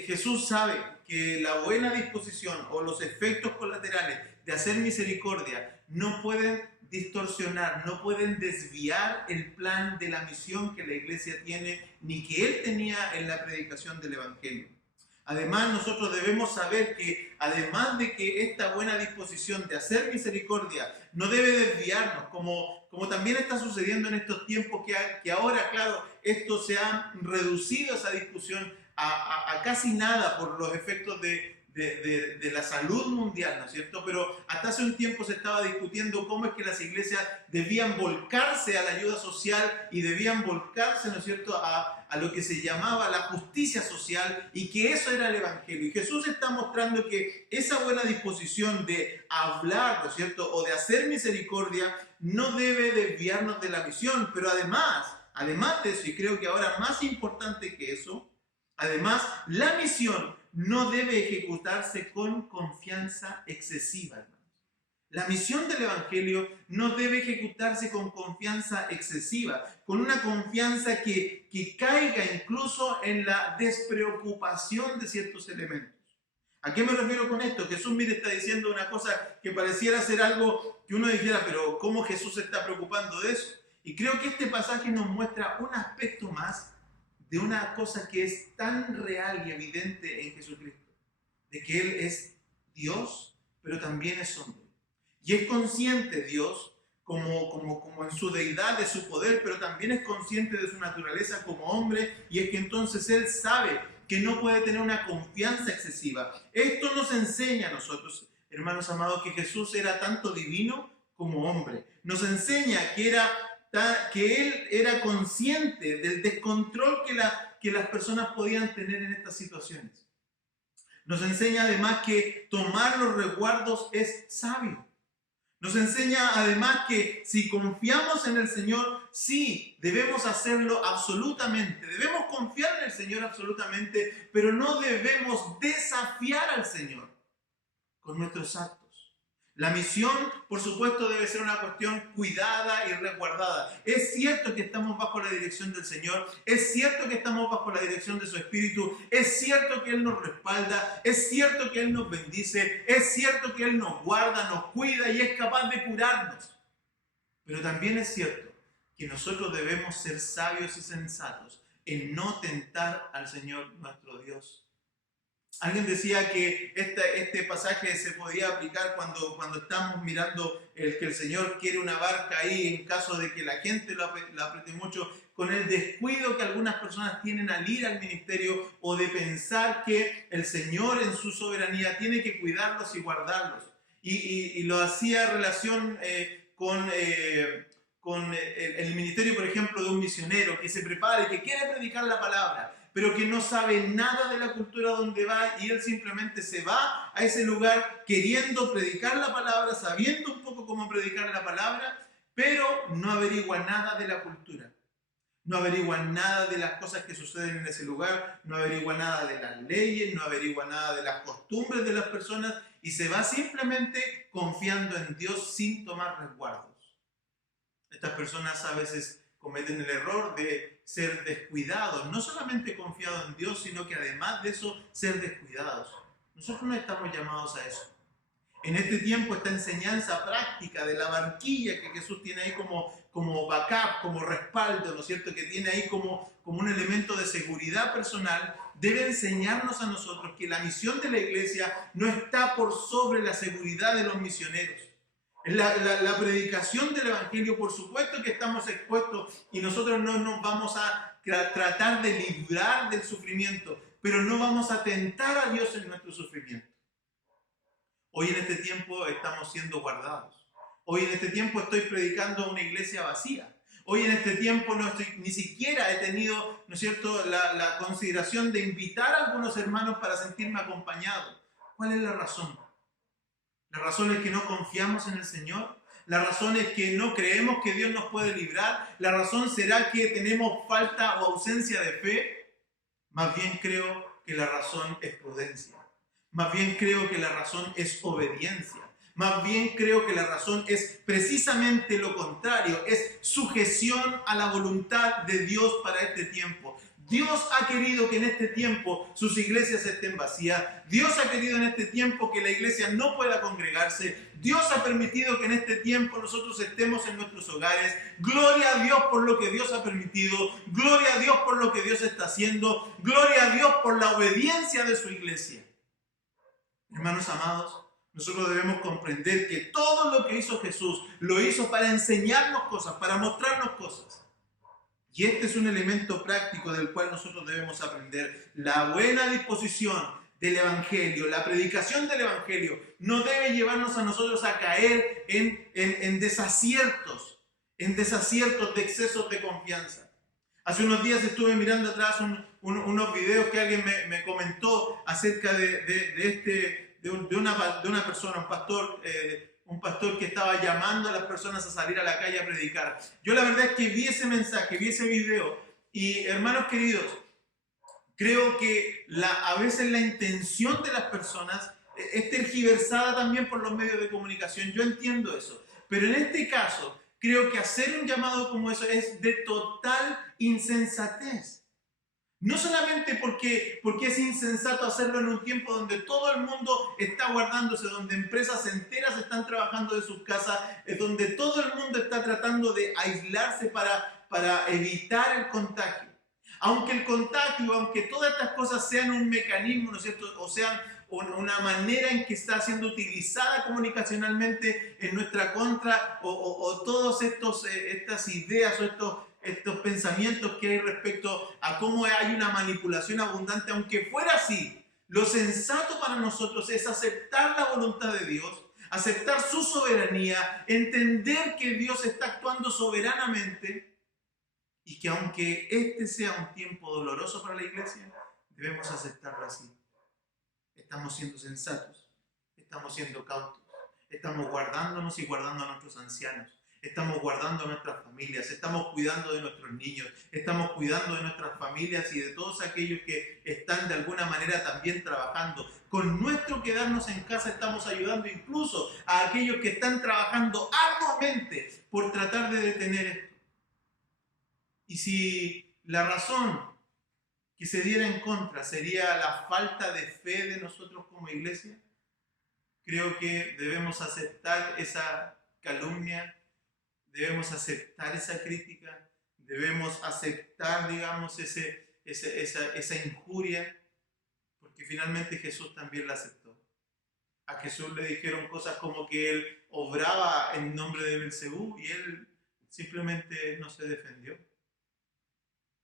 Jesús sabe que la buena disposición o los efectos colaterales de hacer misericordia no pueden distorsionar, no pueden desviar el plan de la misión que la iglesia tiene, ni que Él tenía en la predicación del Evangelio. Además, nosotros debemos saber que, además de que esta buena disposición de hacer misericordia no debe desviarnos, como también está sucediendo en estos tiempos, que ahora, claro, esto se ha reducido, esa discusión, a casi nada por los efectos de la salud mundial, ¿no es cierto? Pero hasta hace un tiempo se estaba discutiendo cómo es que las iglesias debían volcarse a la ayuda social y debían volcarse, ¿no es cierto?, a lo que se llamaba la justicia social, y que eso era el Evangelio. Y Jesús está mostrando que esa buena disposición de hablar, ¿no es cierto?, o de hacer misericordia, no debe desviarnos de la misión. Pero además de eso, y creo que ahora más importante que eso, además, la misión no debe ejecutarse con confianza excesiva, hermanos. La misión del Evangelio no debe ejecutarse con confianza excesiva, con una confianza que caiga incluso en la despreocupación de ciertos elementos. ¿A qué me refiero con esto? Jesús, mire, está diciendo una cosa que pareciera ser algo que uno dijera, pero ¿cómo Jesús se está preocupando de eso? Y creo que este pasaje nos muestra un aspecto más de una cosa que es tan real y evidente en Jesucristo, de que Él es Dios, pero también es hombre. Y es consciente Dios como en su deidad, de su poder, pero también es consciente de su naturaleza como hombre, y es que entonces Él sabe que no puede tener una confianza excesiva. Esto nos enseña a nosotros, hermanos amados, que Jesús era tanto divino como hombre. Nos enseña que Él era consciente del descontrol que las personas podían tener en estas situaciones. Nos enseña además que tomar los resguardos es sabio. Nos enseña además que si confiamos en el Señor, sí, debemos hacerlo absolutamente. Debemos confiar en el Señor absolutamente, pero no debemos desafiar al Señor con nuestros actos. La misión, por supuesto, debe ser una cuestión cuidada y resguardada. Es cierto que estamos bajo la dirección del Señor, es cierto que estamos bajo la dirección de su Espíritu, es cierto que Él nos respalda, es cierto que Él nos bendice, es cierto que Él nos guarda, nos cuida y es capaz de curarnos. Pero también es cierto que nosotros debemos ser sabios y sensatos en no tentar al Señor nuestro Dios. Alguien decía que este pasaje se podía aplicar cuando estamos mirando que el Señor quiere una barca ahí en caso de que la gente lo apriete mucho, con el descuido que algunas personas tienen al ir al ministerio o de pensar que el Señor en su soberanía tiene que cuidarlos y guardarlos. Y lo hacía en relación con el ministerio, por ejemplo, de un misionero que se prepara y que quiere predicar la palabra, pero que no sabe nada de la cultura donde va, y él simplemente se va a ese lugar queriendo predicar la palabra, sabiendo un poco cómo predicar la palabra, pero no averigua nada de la cultura. No averigua nada de las cosas que suceden en ese lugar, no averigua nada de las leyes, no averigua nada de las costumbres de las personas, y se va simplemente confiando en Dios sin tomar resguardos. Estas personas a veces cometen el error de ser descuidados, no solamente confiados en Dios, sino que además de eso, ser descuidados. Nosotros no estamos llamados a eso. En este tiempo, esta enseñanza práctica de la barquilla que Jesús tiene ahí como backup, como respaldo, ¿no es cierto?, que tiene ahí como un elemento de seguridad personal, debe enseñarnos a nosotros que la misión de la iglesia no está por sobre la seguridad de los misioneros. La predicación del Evangelio, por supuesto que estamos expuestos y nosotros no nos vamos a tratar de librar del sufrimiento, pero no vamos a tentar a Dios en nuestro sufrimiento. Hoy en este tiempo estamos siendo guardados. Hoy en este tiempo estoy predicando a una iglesia vacía. Hoy en este tiempo ni siquiera he tenido, ¿no es cierto?, la consideración de invitar a algunos hermanos para sentirme acompañado. ¿Cuál es la razón? La razón es que no confiamos en el Señor. La razón es que no creemos que Dios nos puede librar. La razón será que tenemos falta o ausencia de fe. Más bien creo que la razón es prudencia. Más bien creo que la razón es obediencia. Más bien creo que la razón es precisamente lo contrario. Es sujeción a la voluntad de Dios para este tiempo. Dios ha querido que en este tiempo sus iglesias estén vacías. Dios ha querido en este tiempo que la iglesia no pueda congregarse. Dios ha permitido que en este tiempo nosotros estemos en nuestros hogares. Gloria a Dios por lo que Dios ha permitido. Gloria a Dios por lo que Dios está haciendo. Gloria a Dios por la obediencia de su iglesia. Hermanos amados, nosotros debemos comprender que todo lo que hizo Jesús lo hizo para enseñarnos cosas, para mostrarnos cosas. Y este es un elemento práctico del cual nosotros debemos aprender. La buena disposición del Evangelio, la predicación del Evangelio, no debe llevarnos a nosotros a caer en desaciertos de excesos de confianza. Hace unos días estuve mirando atrás unos videos que alguien me comentó acerca de una persona, un pastor que estaba llamando a las personas a salir a la calle a predicar. Yo la verdad es que vi ese mensaje, vi ese video, y hermanos queridos, creo que a veces la intención de las personas es tergiversada también por los medios de comunicación. Yo entiendo eso, pero en este caso creo que hacer un llamado como eso es de total insensatez. No solamente porque es insensato hacerlo en un tiempo donde todo el mundo está guardándose, donde empresas enteras están trabajando de sus casas, donde todo el mundo está tratando de aislarse para evitar el contagio. Aunque el contagio, aunque todas estas cosas sean un mecanismo, ¿no es cierto?, o sean una manera en que está siendo utilizada comunicacionalmente en nuestra contra, o todas estas ideas o estos pensamientos que hay respecto a cómo hay una manipulación abundante, aunque fuera así, lo sensato para nosotros es aceptar la voluntad de Dios, aceptar su soberanía, entender que Dios está actuando soberanamente y que aunque este sea un tiempo doloroso para la iglesia, debemos aceptarlo así. Estamos siendo sensatos, estamos siendo cautos, estamos guardándonos y guardando a nuestros ancianos. Estamos guardando a nuestras familias, estamos cuidando de nuestros niños, estamos cuidando de nuestras familias y de todos aquellos que están de alguna manera también trabajando. Con nuestro quedarnos en casa estamos ayudando incluso a aquellos que están trabajando arduamente por tratar de detener esto. Y si la razón que se diera en contra sería la falta de fe de nosotros como iglesia, creo que debemos aceptar esa calumnia debemos aceptar esa crítica, debemos aceptar, digamos, esa injuria, porque finalmente Jesús también la aceptó. A Jesús le dijeron cosas como que él obraba en nombre de Belcebú y él simplemente no se defendió.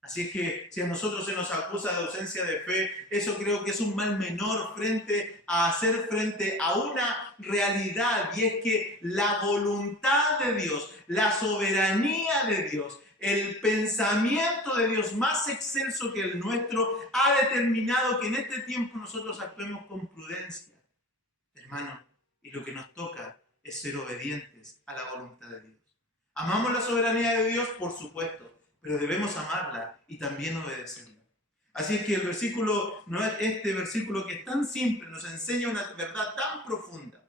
Así es que si a nosotros se nos acusa de ausencia de fe, eso creo que es un mal menor frente a hacer frente a una realidad, y es que la voluntad de Dios, la soberanía de Dios, el pensamiento de Dios más excelso que el nuestro ha determinado que en este tiempo nosotros actuemos con prudencia, hermano, y lo que nos toca es ser obedientes a la voluntad de Dios. ¿Amamos la soberanía de Dios? Por supuesto, pero debemos amarla y también obedecerla. Así es que este versículo que es tan simple nos enseña una verdad tan profunda.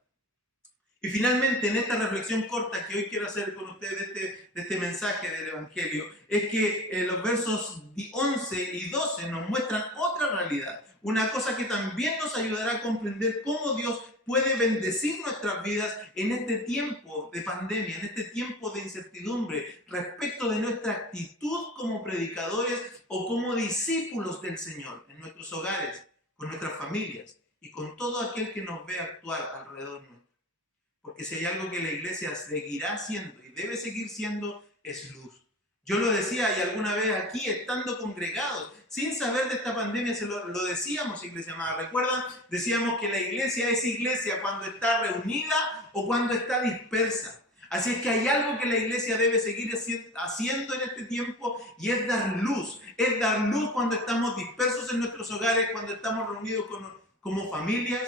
Y finalmente, en esta reflexión corta que hoy quiero hacer con ustedes de este mensaje del Evangelio, es que los versos 11 y 12 nos muestran otra realidad. Una cosa que también nos ayudará a comprender cómo Dios puede bendecir nuestras vidas en este tiempo de pandemia, en este tiempo de incertidumbre, respecto de nuestra actitud como predicadores o como discípulos del Señor, en nuestros hogares, con nuestras familias y con todo aquel que nos ve actuar alrededor nuestro. Porque si hay algo que la iglesia seguirá siendo y debe seguir siendo, es luz. Yo lo decía y alguna vez aquí, estando congregados, sin saber de esta pandemia, lo decíamos, iglesia amada. ¿Recuerdan? Decíamos que la iglesia es iglesia cuando está reunida o cuando está dispersa. Así es que hay algo que la iglesia debe seguir haciendo en este tiempo, y es dar luz. Es dar luz cuando estamos dispersos en nuestros hogares, cuando estamos reunidos como familias,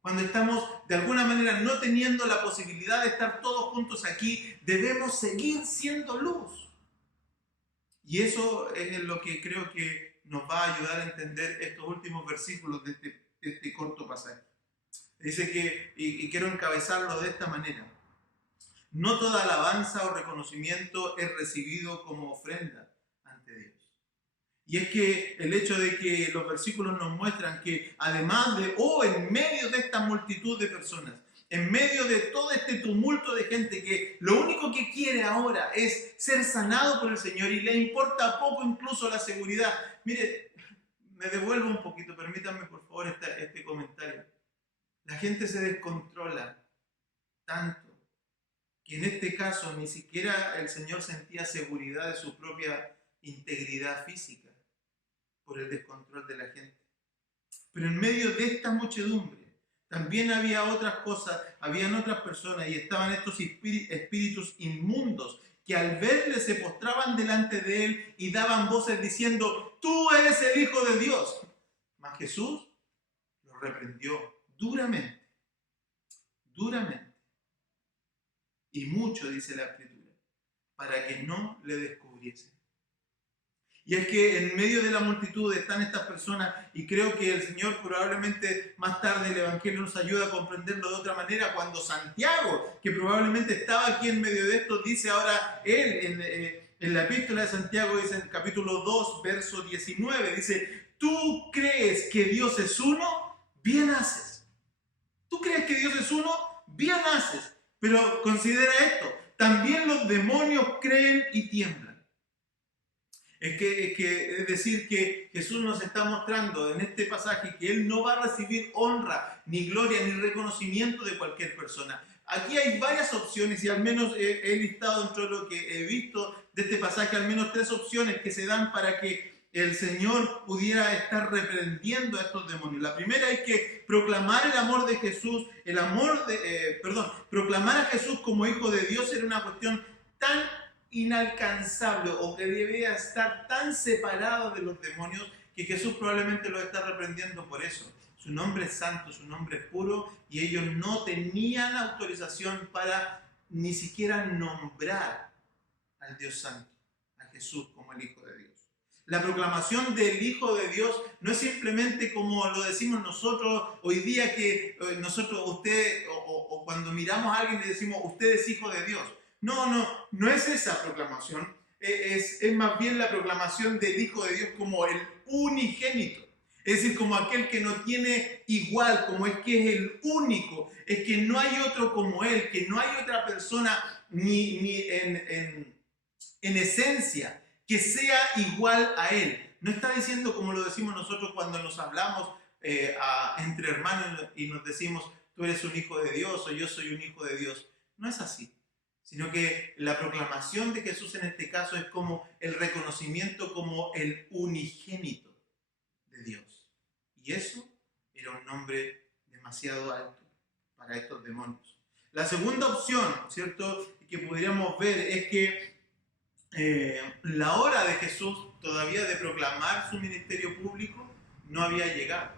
cuando estamos de alguna manera no teniendo la posibilidad de estar todos juntos aquí. Debemos seguir siendo luz. Y eso es lo que creo que nos va a ayudar a entender estos últimos versículos de este corto pasaje. Dice que, y quiero encabezarlo de esta manera: no toda alabanza o reconocimiento es recibido como ofrenda ante Dios. Y es que el hecho de que los versículos nos muestran que además de, en medio de esta multitud de personas, en medio de todo este tumulto de gente que lo único que quiere ahora es ser sanado por el Señor y le importa poco incluso la seguridad. Mire, me devuelvo un poquito, permítanme por favor este comentario. La gente se descontrola tanto que en este caso ni siquiera el Señor sentía seguridad de su propia integridad física por el descontrol de la gente. Pero en medio de esta muchedumbre también había otras cosas, habían otras personas, y estaban estos espíritus inmundos que al verle se postraban delante de él y daban voces diciendo: tú eres el Hijo de Dios. Mas Jesús los reprendió duramente, y mucho, dice la Escritura, para que no le descubriesen. Y es que en medio de la multitud están estas personas, y creo que el Señor probablemente más tarde el Evangelio nos ayuda a comprenderlo de otra manera, cuando Santiago, que probablemente estaba aquí en medio de esto, dice ahora él en la epístola de Santiago, dice en el capítulo 2, verso 19, dice: ¿tú crees que Dios es uno? Bien haces. ¿Tú crees que Dios es uno? Bien haces. Pero considera esto: también los demonios creen y tiemblan. Es decir, que Jesús nos está mostrando en este pasaje que Él no va a recibir honra, ni gloria, ni reconocimiento de cualquier persona. Aquí hay varias opciones, y al menos he listado dentro de lo que he visto de este pasaje al menos 3 opciones que se dan para que el Señor pudiera estar reprendiendo a estos demonios. La primera es que proclamar el amor de Jesús, proclamar a Jesús como Hijo de Dios era una cuestión tan inalcanzable, o que debía estar tan separado de los demonios, que Jesús probablemente los está reprendiendo por eso. Su nombre es santo, su nombre es puro, y ellos no tenían autorización para ni siquiera nombrar al Dios santo, a Jesús como el Hijo de Dios. La proclamación del Hijo de Dios no es simplemente como lo decimos nosotros hoy día, que o cuando miramos a alguien le decimos: usted es hijo de Dios. No es esa proclamación. Es más bien la proclamación del Hijo de Dios como el unigénito. Es decir, como aquel que no tiene igual, como es que es el único, es que no hay otro como Él, que no hay otra persona ni en esencia que sea igual a Él. No está diciendo como lo decimos nosotros cuando nos hablamos entre hermanos y nos decimos, tú eres un hijo de Dios o yo soy un hijo de Dios. No es así, sino que la proclamación de Jesús en este caso es como el reconocimiento como el unigénito de Dios. Y eso era un nombre demasiado alto para estos demonios. La segunda opción, ¿cierto?, que podríamos ver es que la hora de Jesús todavía de proclamar su ministerio público no había llegado.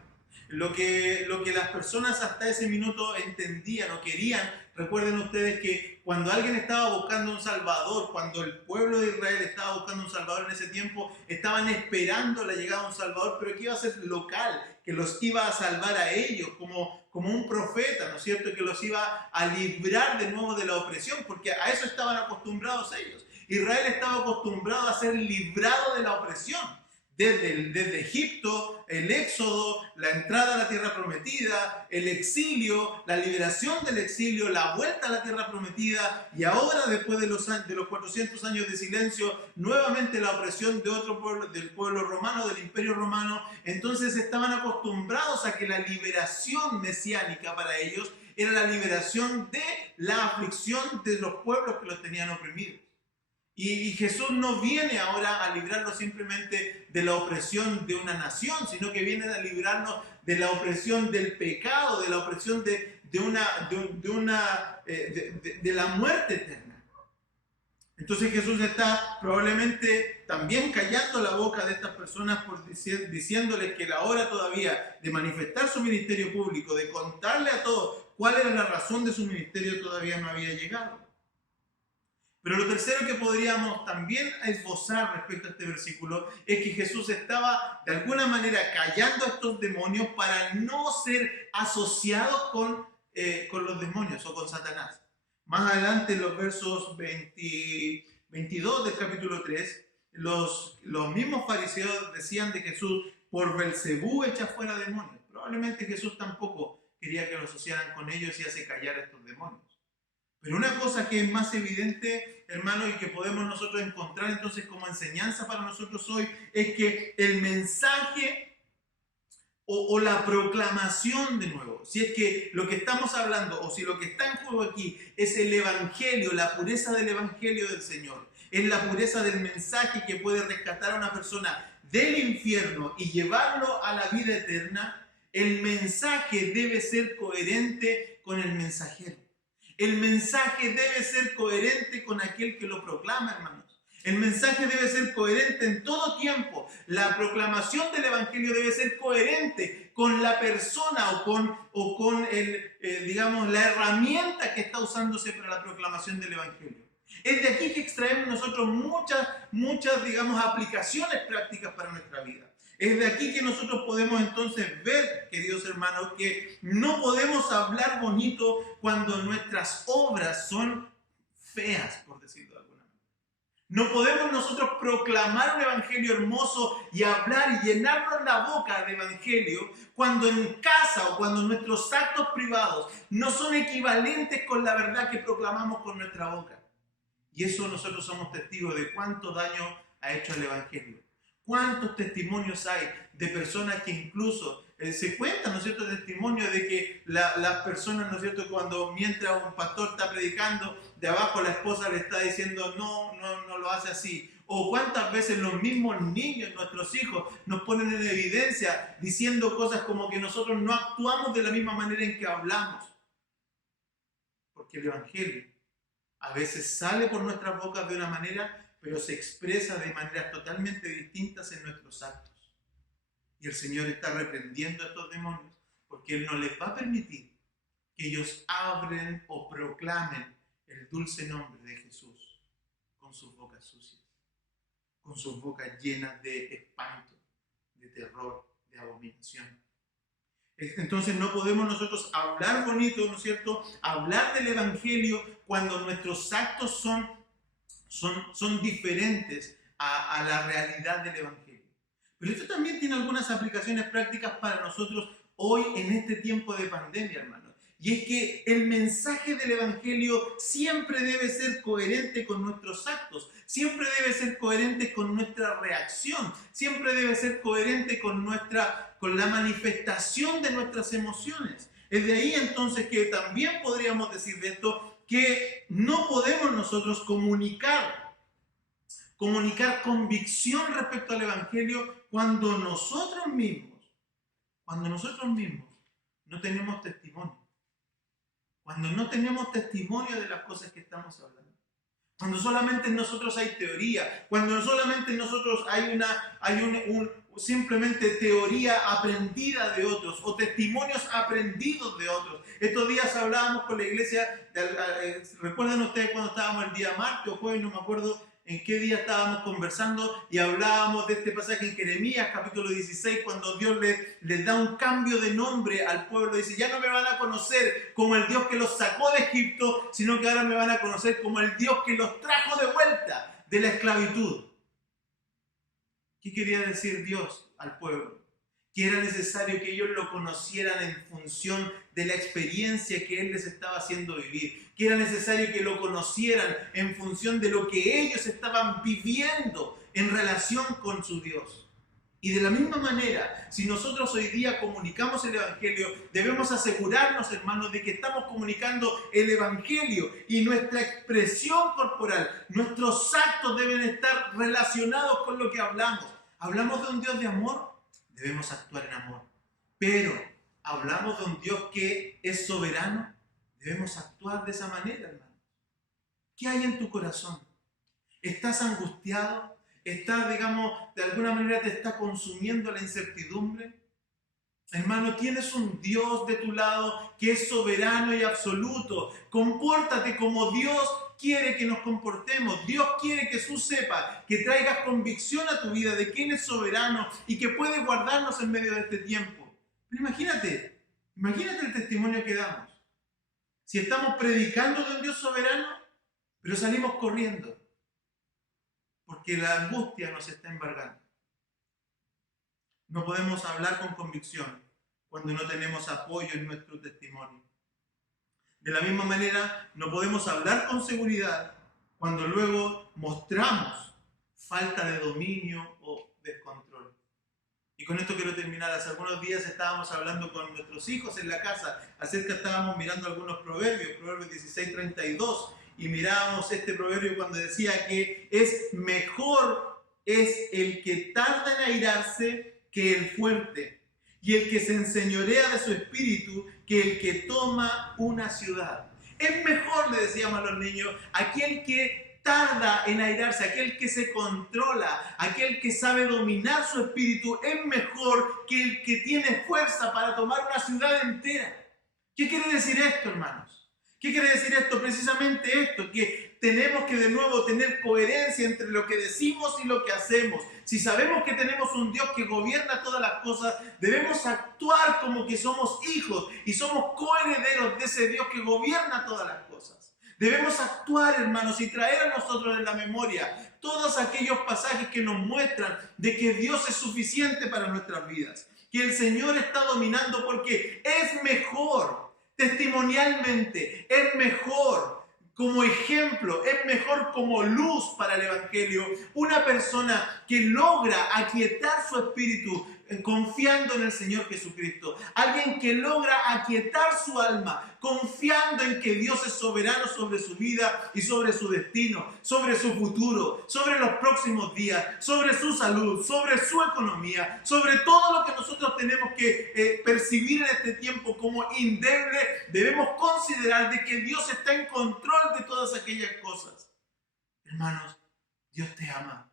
Lo que las personas hasta ese minuto entendían o querían, recuerden ustedes que cuando alguien estaba buscando un Salvador, cuando el pueblo de Israel estaba buscando un Salvador en ese tiempo, estaban esperando la llegada de un Salvador, pero que iba a ser local, que los iba a salvar a ellos como un profeta, ¿no es cierto?, que los iba a librar de nuevo de la opresión, porque a eso estaban acostumbrados ellos. Israel estaba acostumbrado a ser librado de la opresión. Desde Egipto, el éxodo, la entrada a la tierra prometida, el exilio, la liberación del exilio, la vuelta a la tierra prometida y ahora después de los 400 años de silencio, nuevamente la opresión de otro pueblo, del pueblo romano, del imperio romano. Entonces estaban acostumbrados a que la liberación mesiánica para ellos era la liberación de la aflicción de los pueblos que los tenían oprimidos. Y Jesús no viene ahora a librarnos simplemente de la opresión de una nación, sino que viene a librarnos de la opresión del pecado, de la opresión de la muerte eterna. Entonces Jesús está probablemente también callando la boca de estas personas diciéndoles que la hora todavía de manifestar su ministerio público, de contarle a todos cuál era la razón de su ministerio, todavía no había llegado. Pero lo tercero que podríamos también esbozar respecto a este versículo es que Jesús estaba de alguna manera callando a estos demonios para no ser asociados con los demonios o con Satanás. Más adelante en los versos 22 del capítulo 3, los mismos fariseos decían de Jesús, por Belcebú echa fuera demonios. Probablemente Jesús tampoco quería que lo asociaran con ellos y hace callar a estos demonios. Pero una cosa que es más evidente, hermano, y que podemos nosotros encontrar entonces como enseñanza para nosotros hoy, es que el mensaje o la proclamación de nuevo, si es que lo que estamos hablando o si lo que está en juego aquí es el evangelio, la pureza del evangelio del Señor, es la pureza del mensaje que puede rescatar a una persona del infierno y llevarlo a la vida eterna, el mensaje debe ser coherente con el mensajero. El mensaje debe ser coherente con aquel que lo proclama, hermanos. El mensaje debe ser coherente en todo tiempo. La proclamación del evangelio debe ser coherente con la persona o con la herramienta que está usándose para la proclamación del evangelio. Es de aquí que extraemos nosotros muchas, digamos, aplicaciones prácticas para nuestra vida. Es de aquí que nosotros podemos entonces ver, queridos hermanos, que no podemos hablar bonito cuando nuestras obras son feas, por decirlo de alguna manera. No podemos nosotros proclamar un evangelio hermoso y hablar y llenarnos la boca de evangelio cuando en casa o cuando nuestros actos privados no son equivalentes con la verdad que proclamamos con nuestra boca. Y eso nosotros somos testigos de cuánto daño ha hecho el evangelio. ¿Cuántos testimonios hay de personas que incluso se cuentan, ¿no es cierto?, testimonios de que las personas, ¿no es cierto?, mientras un pastor está predicando, de abajo la esposa le está diciendo no lo hace así. O cuántas veces los mismos niños, nuestros hijos, nos ponen en evidencia diciendo cosas como que nosotros no actuamos de la misma manera en que hablamos. Porque el evangelio a veces sale por nuestras bocas de una manera, pero se expresa de maneras totalmente distintas en nuestros actos. Y el Señor está reprendiendo a estos demonios porque Él no les va a permitir que ellos hablen o proclamen el dulce nombre de Jesús con sus bocas sucias, con sus bocas llenas de espanto, de terror, de abominación. Entonces no podemos nosotros hablar bonito, ¿no es cierto?, hablar del Evangelio cuando nuestros actos son diferentes a la realidad del Evangelio. Pero esto también tiene algunas aplicaciones prácticas para nosotros hoy en este tiempo de pandemia, hermanos. Y es que el mensaje del Evangelio siempre debe ser coherente con nuestros actos, siempre debe ser coherente con nuestra reacción, siempre debe ser coherente con la manifestación de nuestras emociones. Es de ahí entonces que también podríamos decir de esto que no podemos nosotros comunicar convicción respecto al Evangelio cuando nosotros mismos no tenemos testimonio. Cuando no tenemos testimonio de las cosas que estamos hablando. Cuando solamente en nosotros hay teoría. Cuando solamente en nosotros hay simplemente teoría aprendida de otros o testimonios aprendidos de otros. Estos días hablábamos con la iglesia, recuerdan ustedes cuando estábamos el día martes o jueves, no me acuerdo en qué día estábamos conversando y hablábamos de este pasaje en Jeremías capítulo 16, cuando Dios les da un cambio de nombre al pueblo. Dice, ya no me van a conocer como el Dios que los sacó de Egipto, sino que ahora me van a conocer como el Dios que los trajo de vuelta de la esclavitud. ¿Qué quería decir Dios al pueblo? Que era necesario que ellos lo conocieran en función de la experiencia que Él les estaba haciendo vivir. Que era necesario que lo conocieran en función de lo que ellos estaban viviendo en relación con su Dios. Y de la misma manera, si nosotros hoy día comunicamos el Evangelio, debemos asegurarnos, hermanos, de que estamos comunicando el Evangelio y nuestra expresión corporal, nuestros actos deben estar relacionados con lo que hablamos. ¿Hablamos de un Dios de amor? Debemos actuar en amor. Pero, ¿hablamos de un Dios que es soberano? Debemos actuar de esa manera, hermano. ¿Qué hay en tu corazón? ¿Estás angustiado? ¿Estás, de alguna manera te está consumiendo la incertidumbre? Hermano, tienes un Dios de tu lado que es soberano y absoluto. Compórtate como Dios quiere que nos comportemos. Dios quiere que tú sepas, que traigas convicción a tu vida de quién es soberano y que puede guardarnos en medio de este tiempo. Pero imagínate el testimonio que damos. Si estamos predicando de un Dios soberano, pero salimos corriendo, porque la angustia nos está embargando. No podemos hablar con convicción cuando no tenemos apoyo en nuestro testimonio. De la misma manera, no podemos hablar con seguridad cuando luego mostramos falta de dominio o descontrol. Y con esto quiero terminar. Hace algunos días estábamos hablando con nuestros hijos en la casa, estábamos mirando algunos proverbios, Proverbios 16:32, y mirábamos este proverbio cuando decía que mejor es el que tarda en airarse que el fuerte, y el que se enseñorea de su espíritu que el que toma una ciudad. Es mejor, le decíamos a los niños, aquel que tarda en airarse, aquel que se controla, aquel que sabe dominar su espíritu, es mejor que el que tiene fuerza para tomar una ciudad entera. ¿Qué quiere decir esto, hermanos? ¿Qué quiere decir esto? Precisamente esto, que tenemos que de nuevo tener coherencia entre lo que decimos y lo que hacemos. Si sabemos que tenemos un Dios que gobierna todas las cosas, debemos actuar como que somos hijos y somos coherederos de ese Dios que gobierna todas las cosas. Debemos actuar, hermanos, y traer a nosotros en la memoria todos aquellos pasajes que nos muestran de que Dios es suficiente para nuestras vidas, que el Señor está dominando, porque es mejor testimonialmente, es mejor como ejemplo, es mejor como luz para el Evangelio, una persona que logra aquietar su espíritu confiando en el Señor Jesucristo. Alguien que logra aquietar su alma confiando en que Dios es soberano sobre su vida y sobre su destino, sobre su futuro, sobre los próximos días, sobre su salud, sobre su economía, sobre todo lo que nosotros tenemos que percibir en este tiempo como indeble. Debemos considerar de que Dios está en control de todas aquellas cosas. Hermanos, Dios te ama.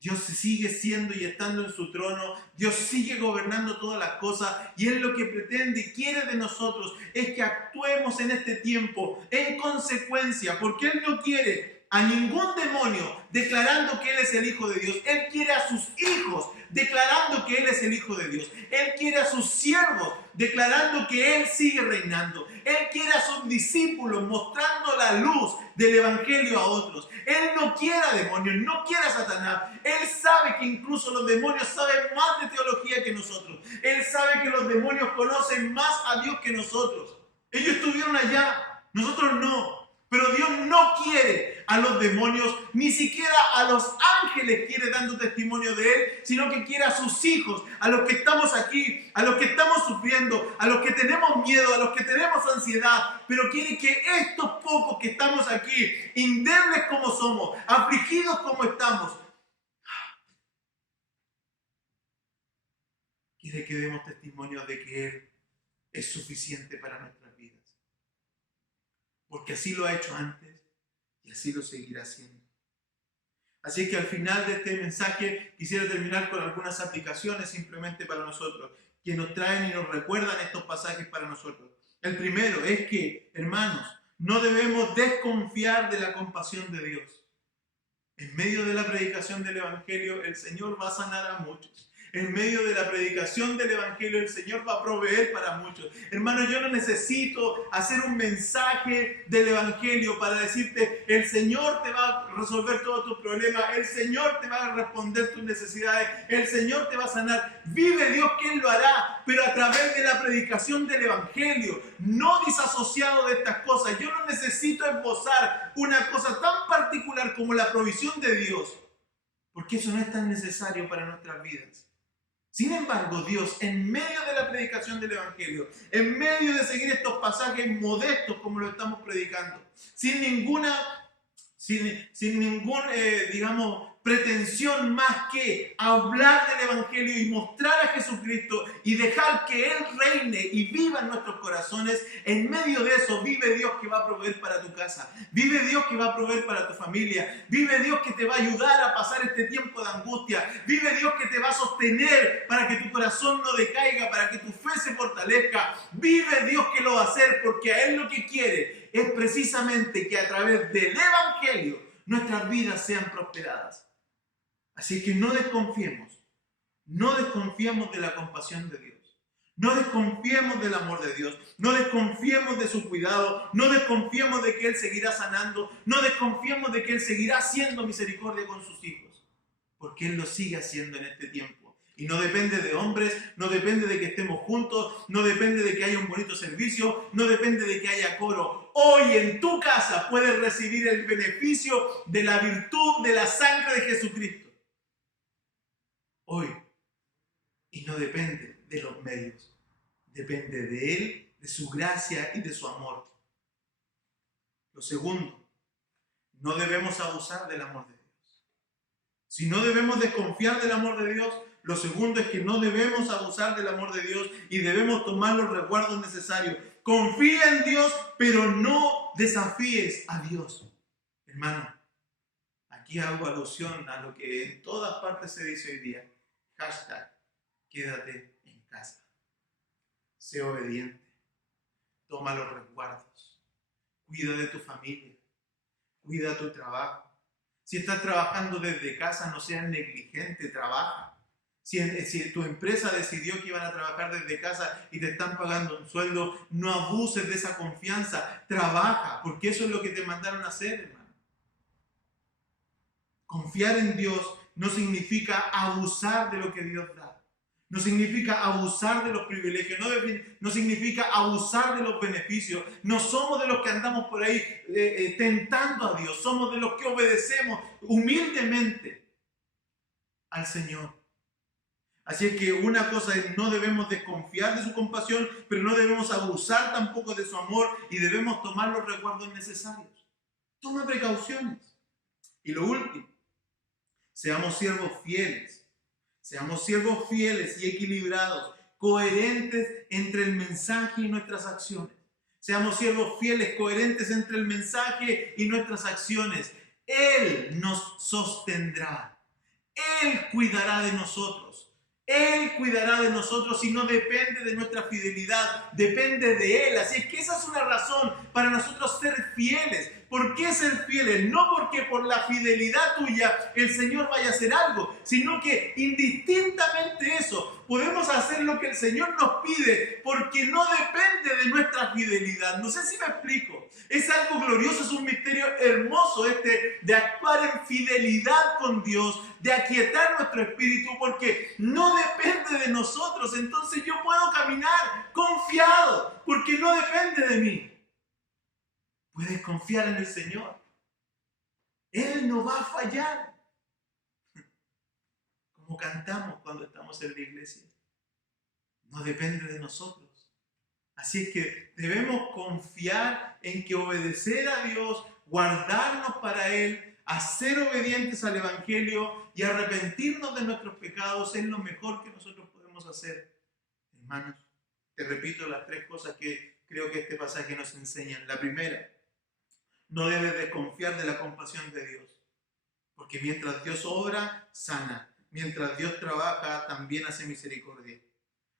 Dios sigue siendo y estando en su trono. Dios sigue gobernando todas las cosas. Y Él lo que pretende y quiere de nosotros es que actuemos en este tiempo en consecuencia. Porque Él no quiere a ningún demonio declarando que Él es el Hijo de Dios. Él quiere a sus hijos declarando que Él es el Hijo de Dios. Él quiere a sus siervos declarando que Él sigue reinando. Él quiere a sus discípulos mostrando la luz del Evangelio a otros. Él no quiere a demonios, no quiere a Satanás. Él sabe que incluso los demonios saben más de teología que nosotros. Él sabe que los demonios conocen más a Dios que nosotros. Ellos estuvieron allá, nosotros no. Pero Dios no quiere a los demonios, ni siquiera a los ángeles quiere dando testimonio de Él, sino que quiere a sus hijos, a los que estamos aquí, a los que estamos sufriendo, a los que tenemos miedo, a los que tenemos ansiedad. Pero quiere que estos pocos que estamos aquí, indebles como somos, afligidos como estamos, quiere que demos testimonio de que Él es suficiente para nuestras vidas. Porque así lo ha hecho antes y así lo seguirá haciendo. Así que al final de este mensaje quisiera terminar con algunas aplicaciones simplemente para nosotros, que nos traen y nos recuerdan estos pasajes para nosotros. El primero es que, hermanos, no debemos desconfiar de la compasión de Dios. En medio de la predicación del Evangelio, el Señor va a sanar a muchos. En medio de la predicación del Evangelio, el Señor va a proveer para muchos. Hermano, yo no necesito hacer un mensaje del Evangelio para decirte, el Señor te va a resolver todos tus problemas, el Señor te va a responder tus necesidades, el Señor te va a sanar. Vive Dios que Él lo hará, pero a través de la predicación del Evangelio, no disasociado de estas cosas. Yo no necesito esbozar una cosa tan particular como la provisión de Dios, porque eso no es tan necesario para nuestras vidas. Sin embargo, Dios, en medio de la predicación del Evangelio, en medio de seguir estos pasajes modestos como lo estamos predicando, sin ningún, digamos, pretensión más que hablar del Evangelio y mostrar a Jesucristo y dejar que Él reine y viva en nuestros corazones, en medio de eso vive Dios que va a proveer para tu casa, vive Dios que va a proveer para tu familia, vive Dios que te va a ayudar a pasar este tiempo de angustia, vive Dios que te va a sostener para que tu corazón no decaiga, para que tu fe se fortalezca, vive Dios que lo va a hacer, porque a Él lo que quiere es precisamente que a través del Evangelio nuestras vidas sean prosperadas. Así que no desconfiemos de la compasión de Dios, no desconfiemos del amor de Dios, no desconfiemos de su cuidado, no desconfiemos de que Él seguirá sanando, no desconfiemos de que Él seguirá haciendo misericordia con sus hijos, porque Él lo sigue haciendo en este tiempo. Y no depende de hombres, no depende de que estemos juntos, no depende de que haya un bonito servicio, no depende de que haya coro. Hoy en tu casa puedes recibir el beneficio de la virtud de la sangre de Jesucristo. Hoy. Y no depende de los medios. Depende de Él, de su gracia y de su amor. Lo segundo, no debemos abusar del amor de Dios. Si no debemos desconfiar del amor de Dios, lo segundo es que no debemos abusar del amor de Dios y debemos tomar los resguardos necesarios. Confía en Dios, pero no desafíes a Dios. Hermano, aquí hago alusión a lo que en todas partes se dice hoy día. Hashtag, quédate en casa. Sé obediente. Toma los resguardos. Cuida de tu familia. Cuida tu trabajo. Si estás trabajando desde casa, no seas negligente, trabaja. Si tu empresa decidió que iban a trabajar desde casa y te están pagando un sueldo, no abuses de esa confianza. Trabaja, porque eso es lo que te mandaron a hacer, hermano. Confiar en Dios no significa abusar de lo que Dios da. No significa abusar de los privilegios. No significa abusar de los beneficios. No somos de los que andamos por ahí tentando a Dios. Somos de los que obedecemos humildemente al Señor. Así es que una cosa es, no debemos desconfiar de su compasión, pero no debemos abusar tampoco de su amor y debemos tomar los resguardos necesarios. Toma precauciones. Y lo último, seamos siervos fieles y equilibrados, coherentes entre el mensaje y nuestras acciones. Seamos siervos fieles, coherentes entre el mensaje y nuestras acciones. Él nos sostendrá. Él cuidará de nosotros. Él cuidará de nosotros y no depende de nuestra fidelidad, depende de Él. Así es que esa es una razón para nosotros ser fieles. ¿Por qué ser fieles? No porque por la fidelidad tuya el Señor vaya a hacer algo, sino que indistintamente eso, podemos hacer lo que el Señor nos pide porque no depende de nuestra fidelidad. No sé si me explico. Es algo glorioso, es un misterio hermoso de actuar en fidelidad con Dios, de aquietar nuestro espíritu, porque no depende de nosotros. Entonces yo puedo caminar confiado, porque no depende de mí. Puedes confiar en el Señor. Él no va a fallar. Como cantamos cuando estamos en la iglesia. No depende de nosotros. Así es que debemos confiar en que obedecer a Dios, guardarnos para Él, hacer obedientes al Evangelio y arrepentirnos de nuestros pecados es lo mejor que nosotros podemos hacer. Hermanos, te repito las 3 cosas que creo que este pasaje nos enseña. La primera, no debes desconfiar de la compasión de Dios, porque mientras Dios obra, sana. Mientras Dios trabaja, también hace misericordia.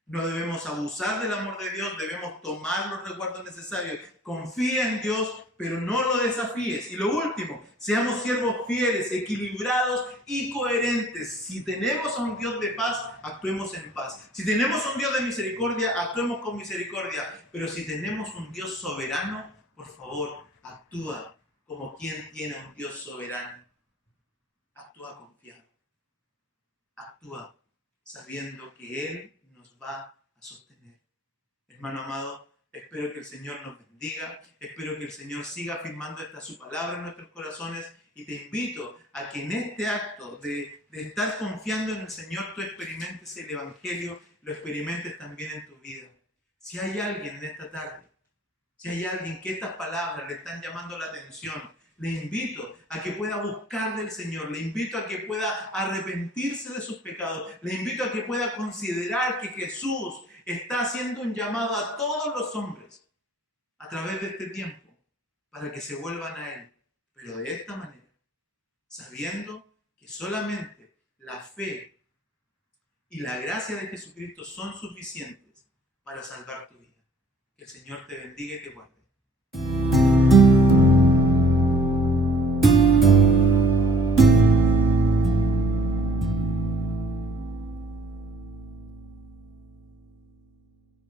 No debemos abusar del amor de Dios, debemos tomar los resguardos necesarios. Confía en Dios, pero no lo desafíes. Y lo último, seamos siervos fieles, equilibrados y coherentes. Si tenemos a un Dios de paz, actuemos en paz. Si tenemos a un Dios de misericordia, actuemos con misericordia. Pero si tenemos un Dios soberano, por favor, actúa como quien tiene a un Dios soberano. Actúa confiado. Actúa sabiendo que Él nos va a sostener. Hermano amado, espero que el Señor nos bendiga, espero que el Señor siga afirmando esta su palabra en nuestros corazones y te invito a que en este acto de estar confiando en el Señor tú experimentes el Evangelio, lo experimentes también en tu vida. Si hay alguien en esta tarde, si hay alguien que estas palabras le están llamando la atención, le invito a que pueda buscar del Señor, le invito a que pueda arrepentirse de sus pecados, le invito a que pueda considerar que Jesús está haciendo un llamado a todos los hombres a través de este tiempo para que se vuelvan a Él, pero de esta manera, sabiendo que solamente la fe y la gracia de Jesucristo son suficientes para salvar tu vida. Que el Señor te bendiga y te guarde.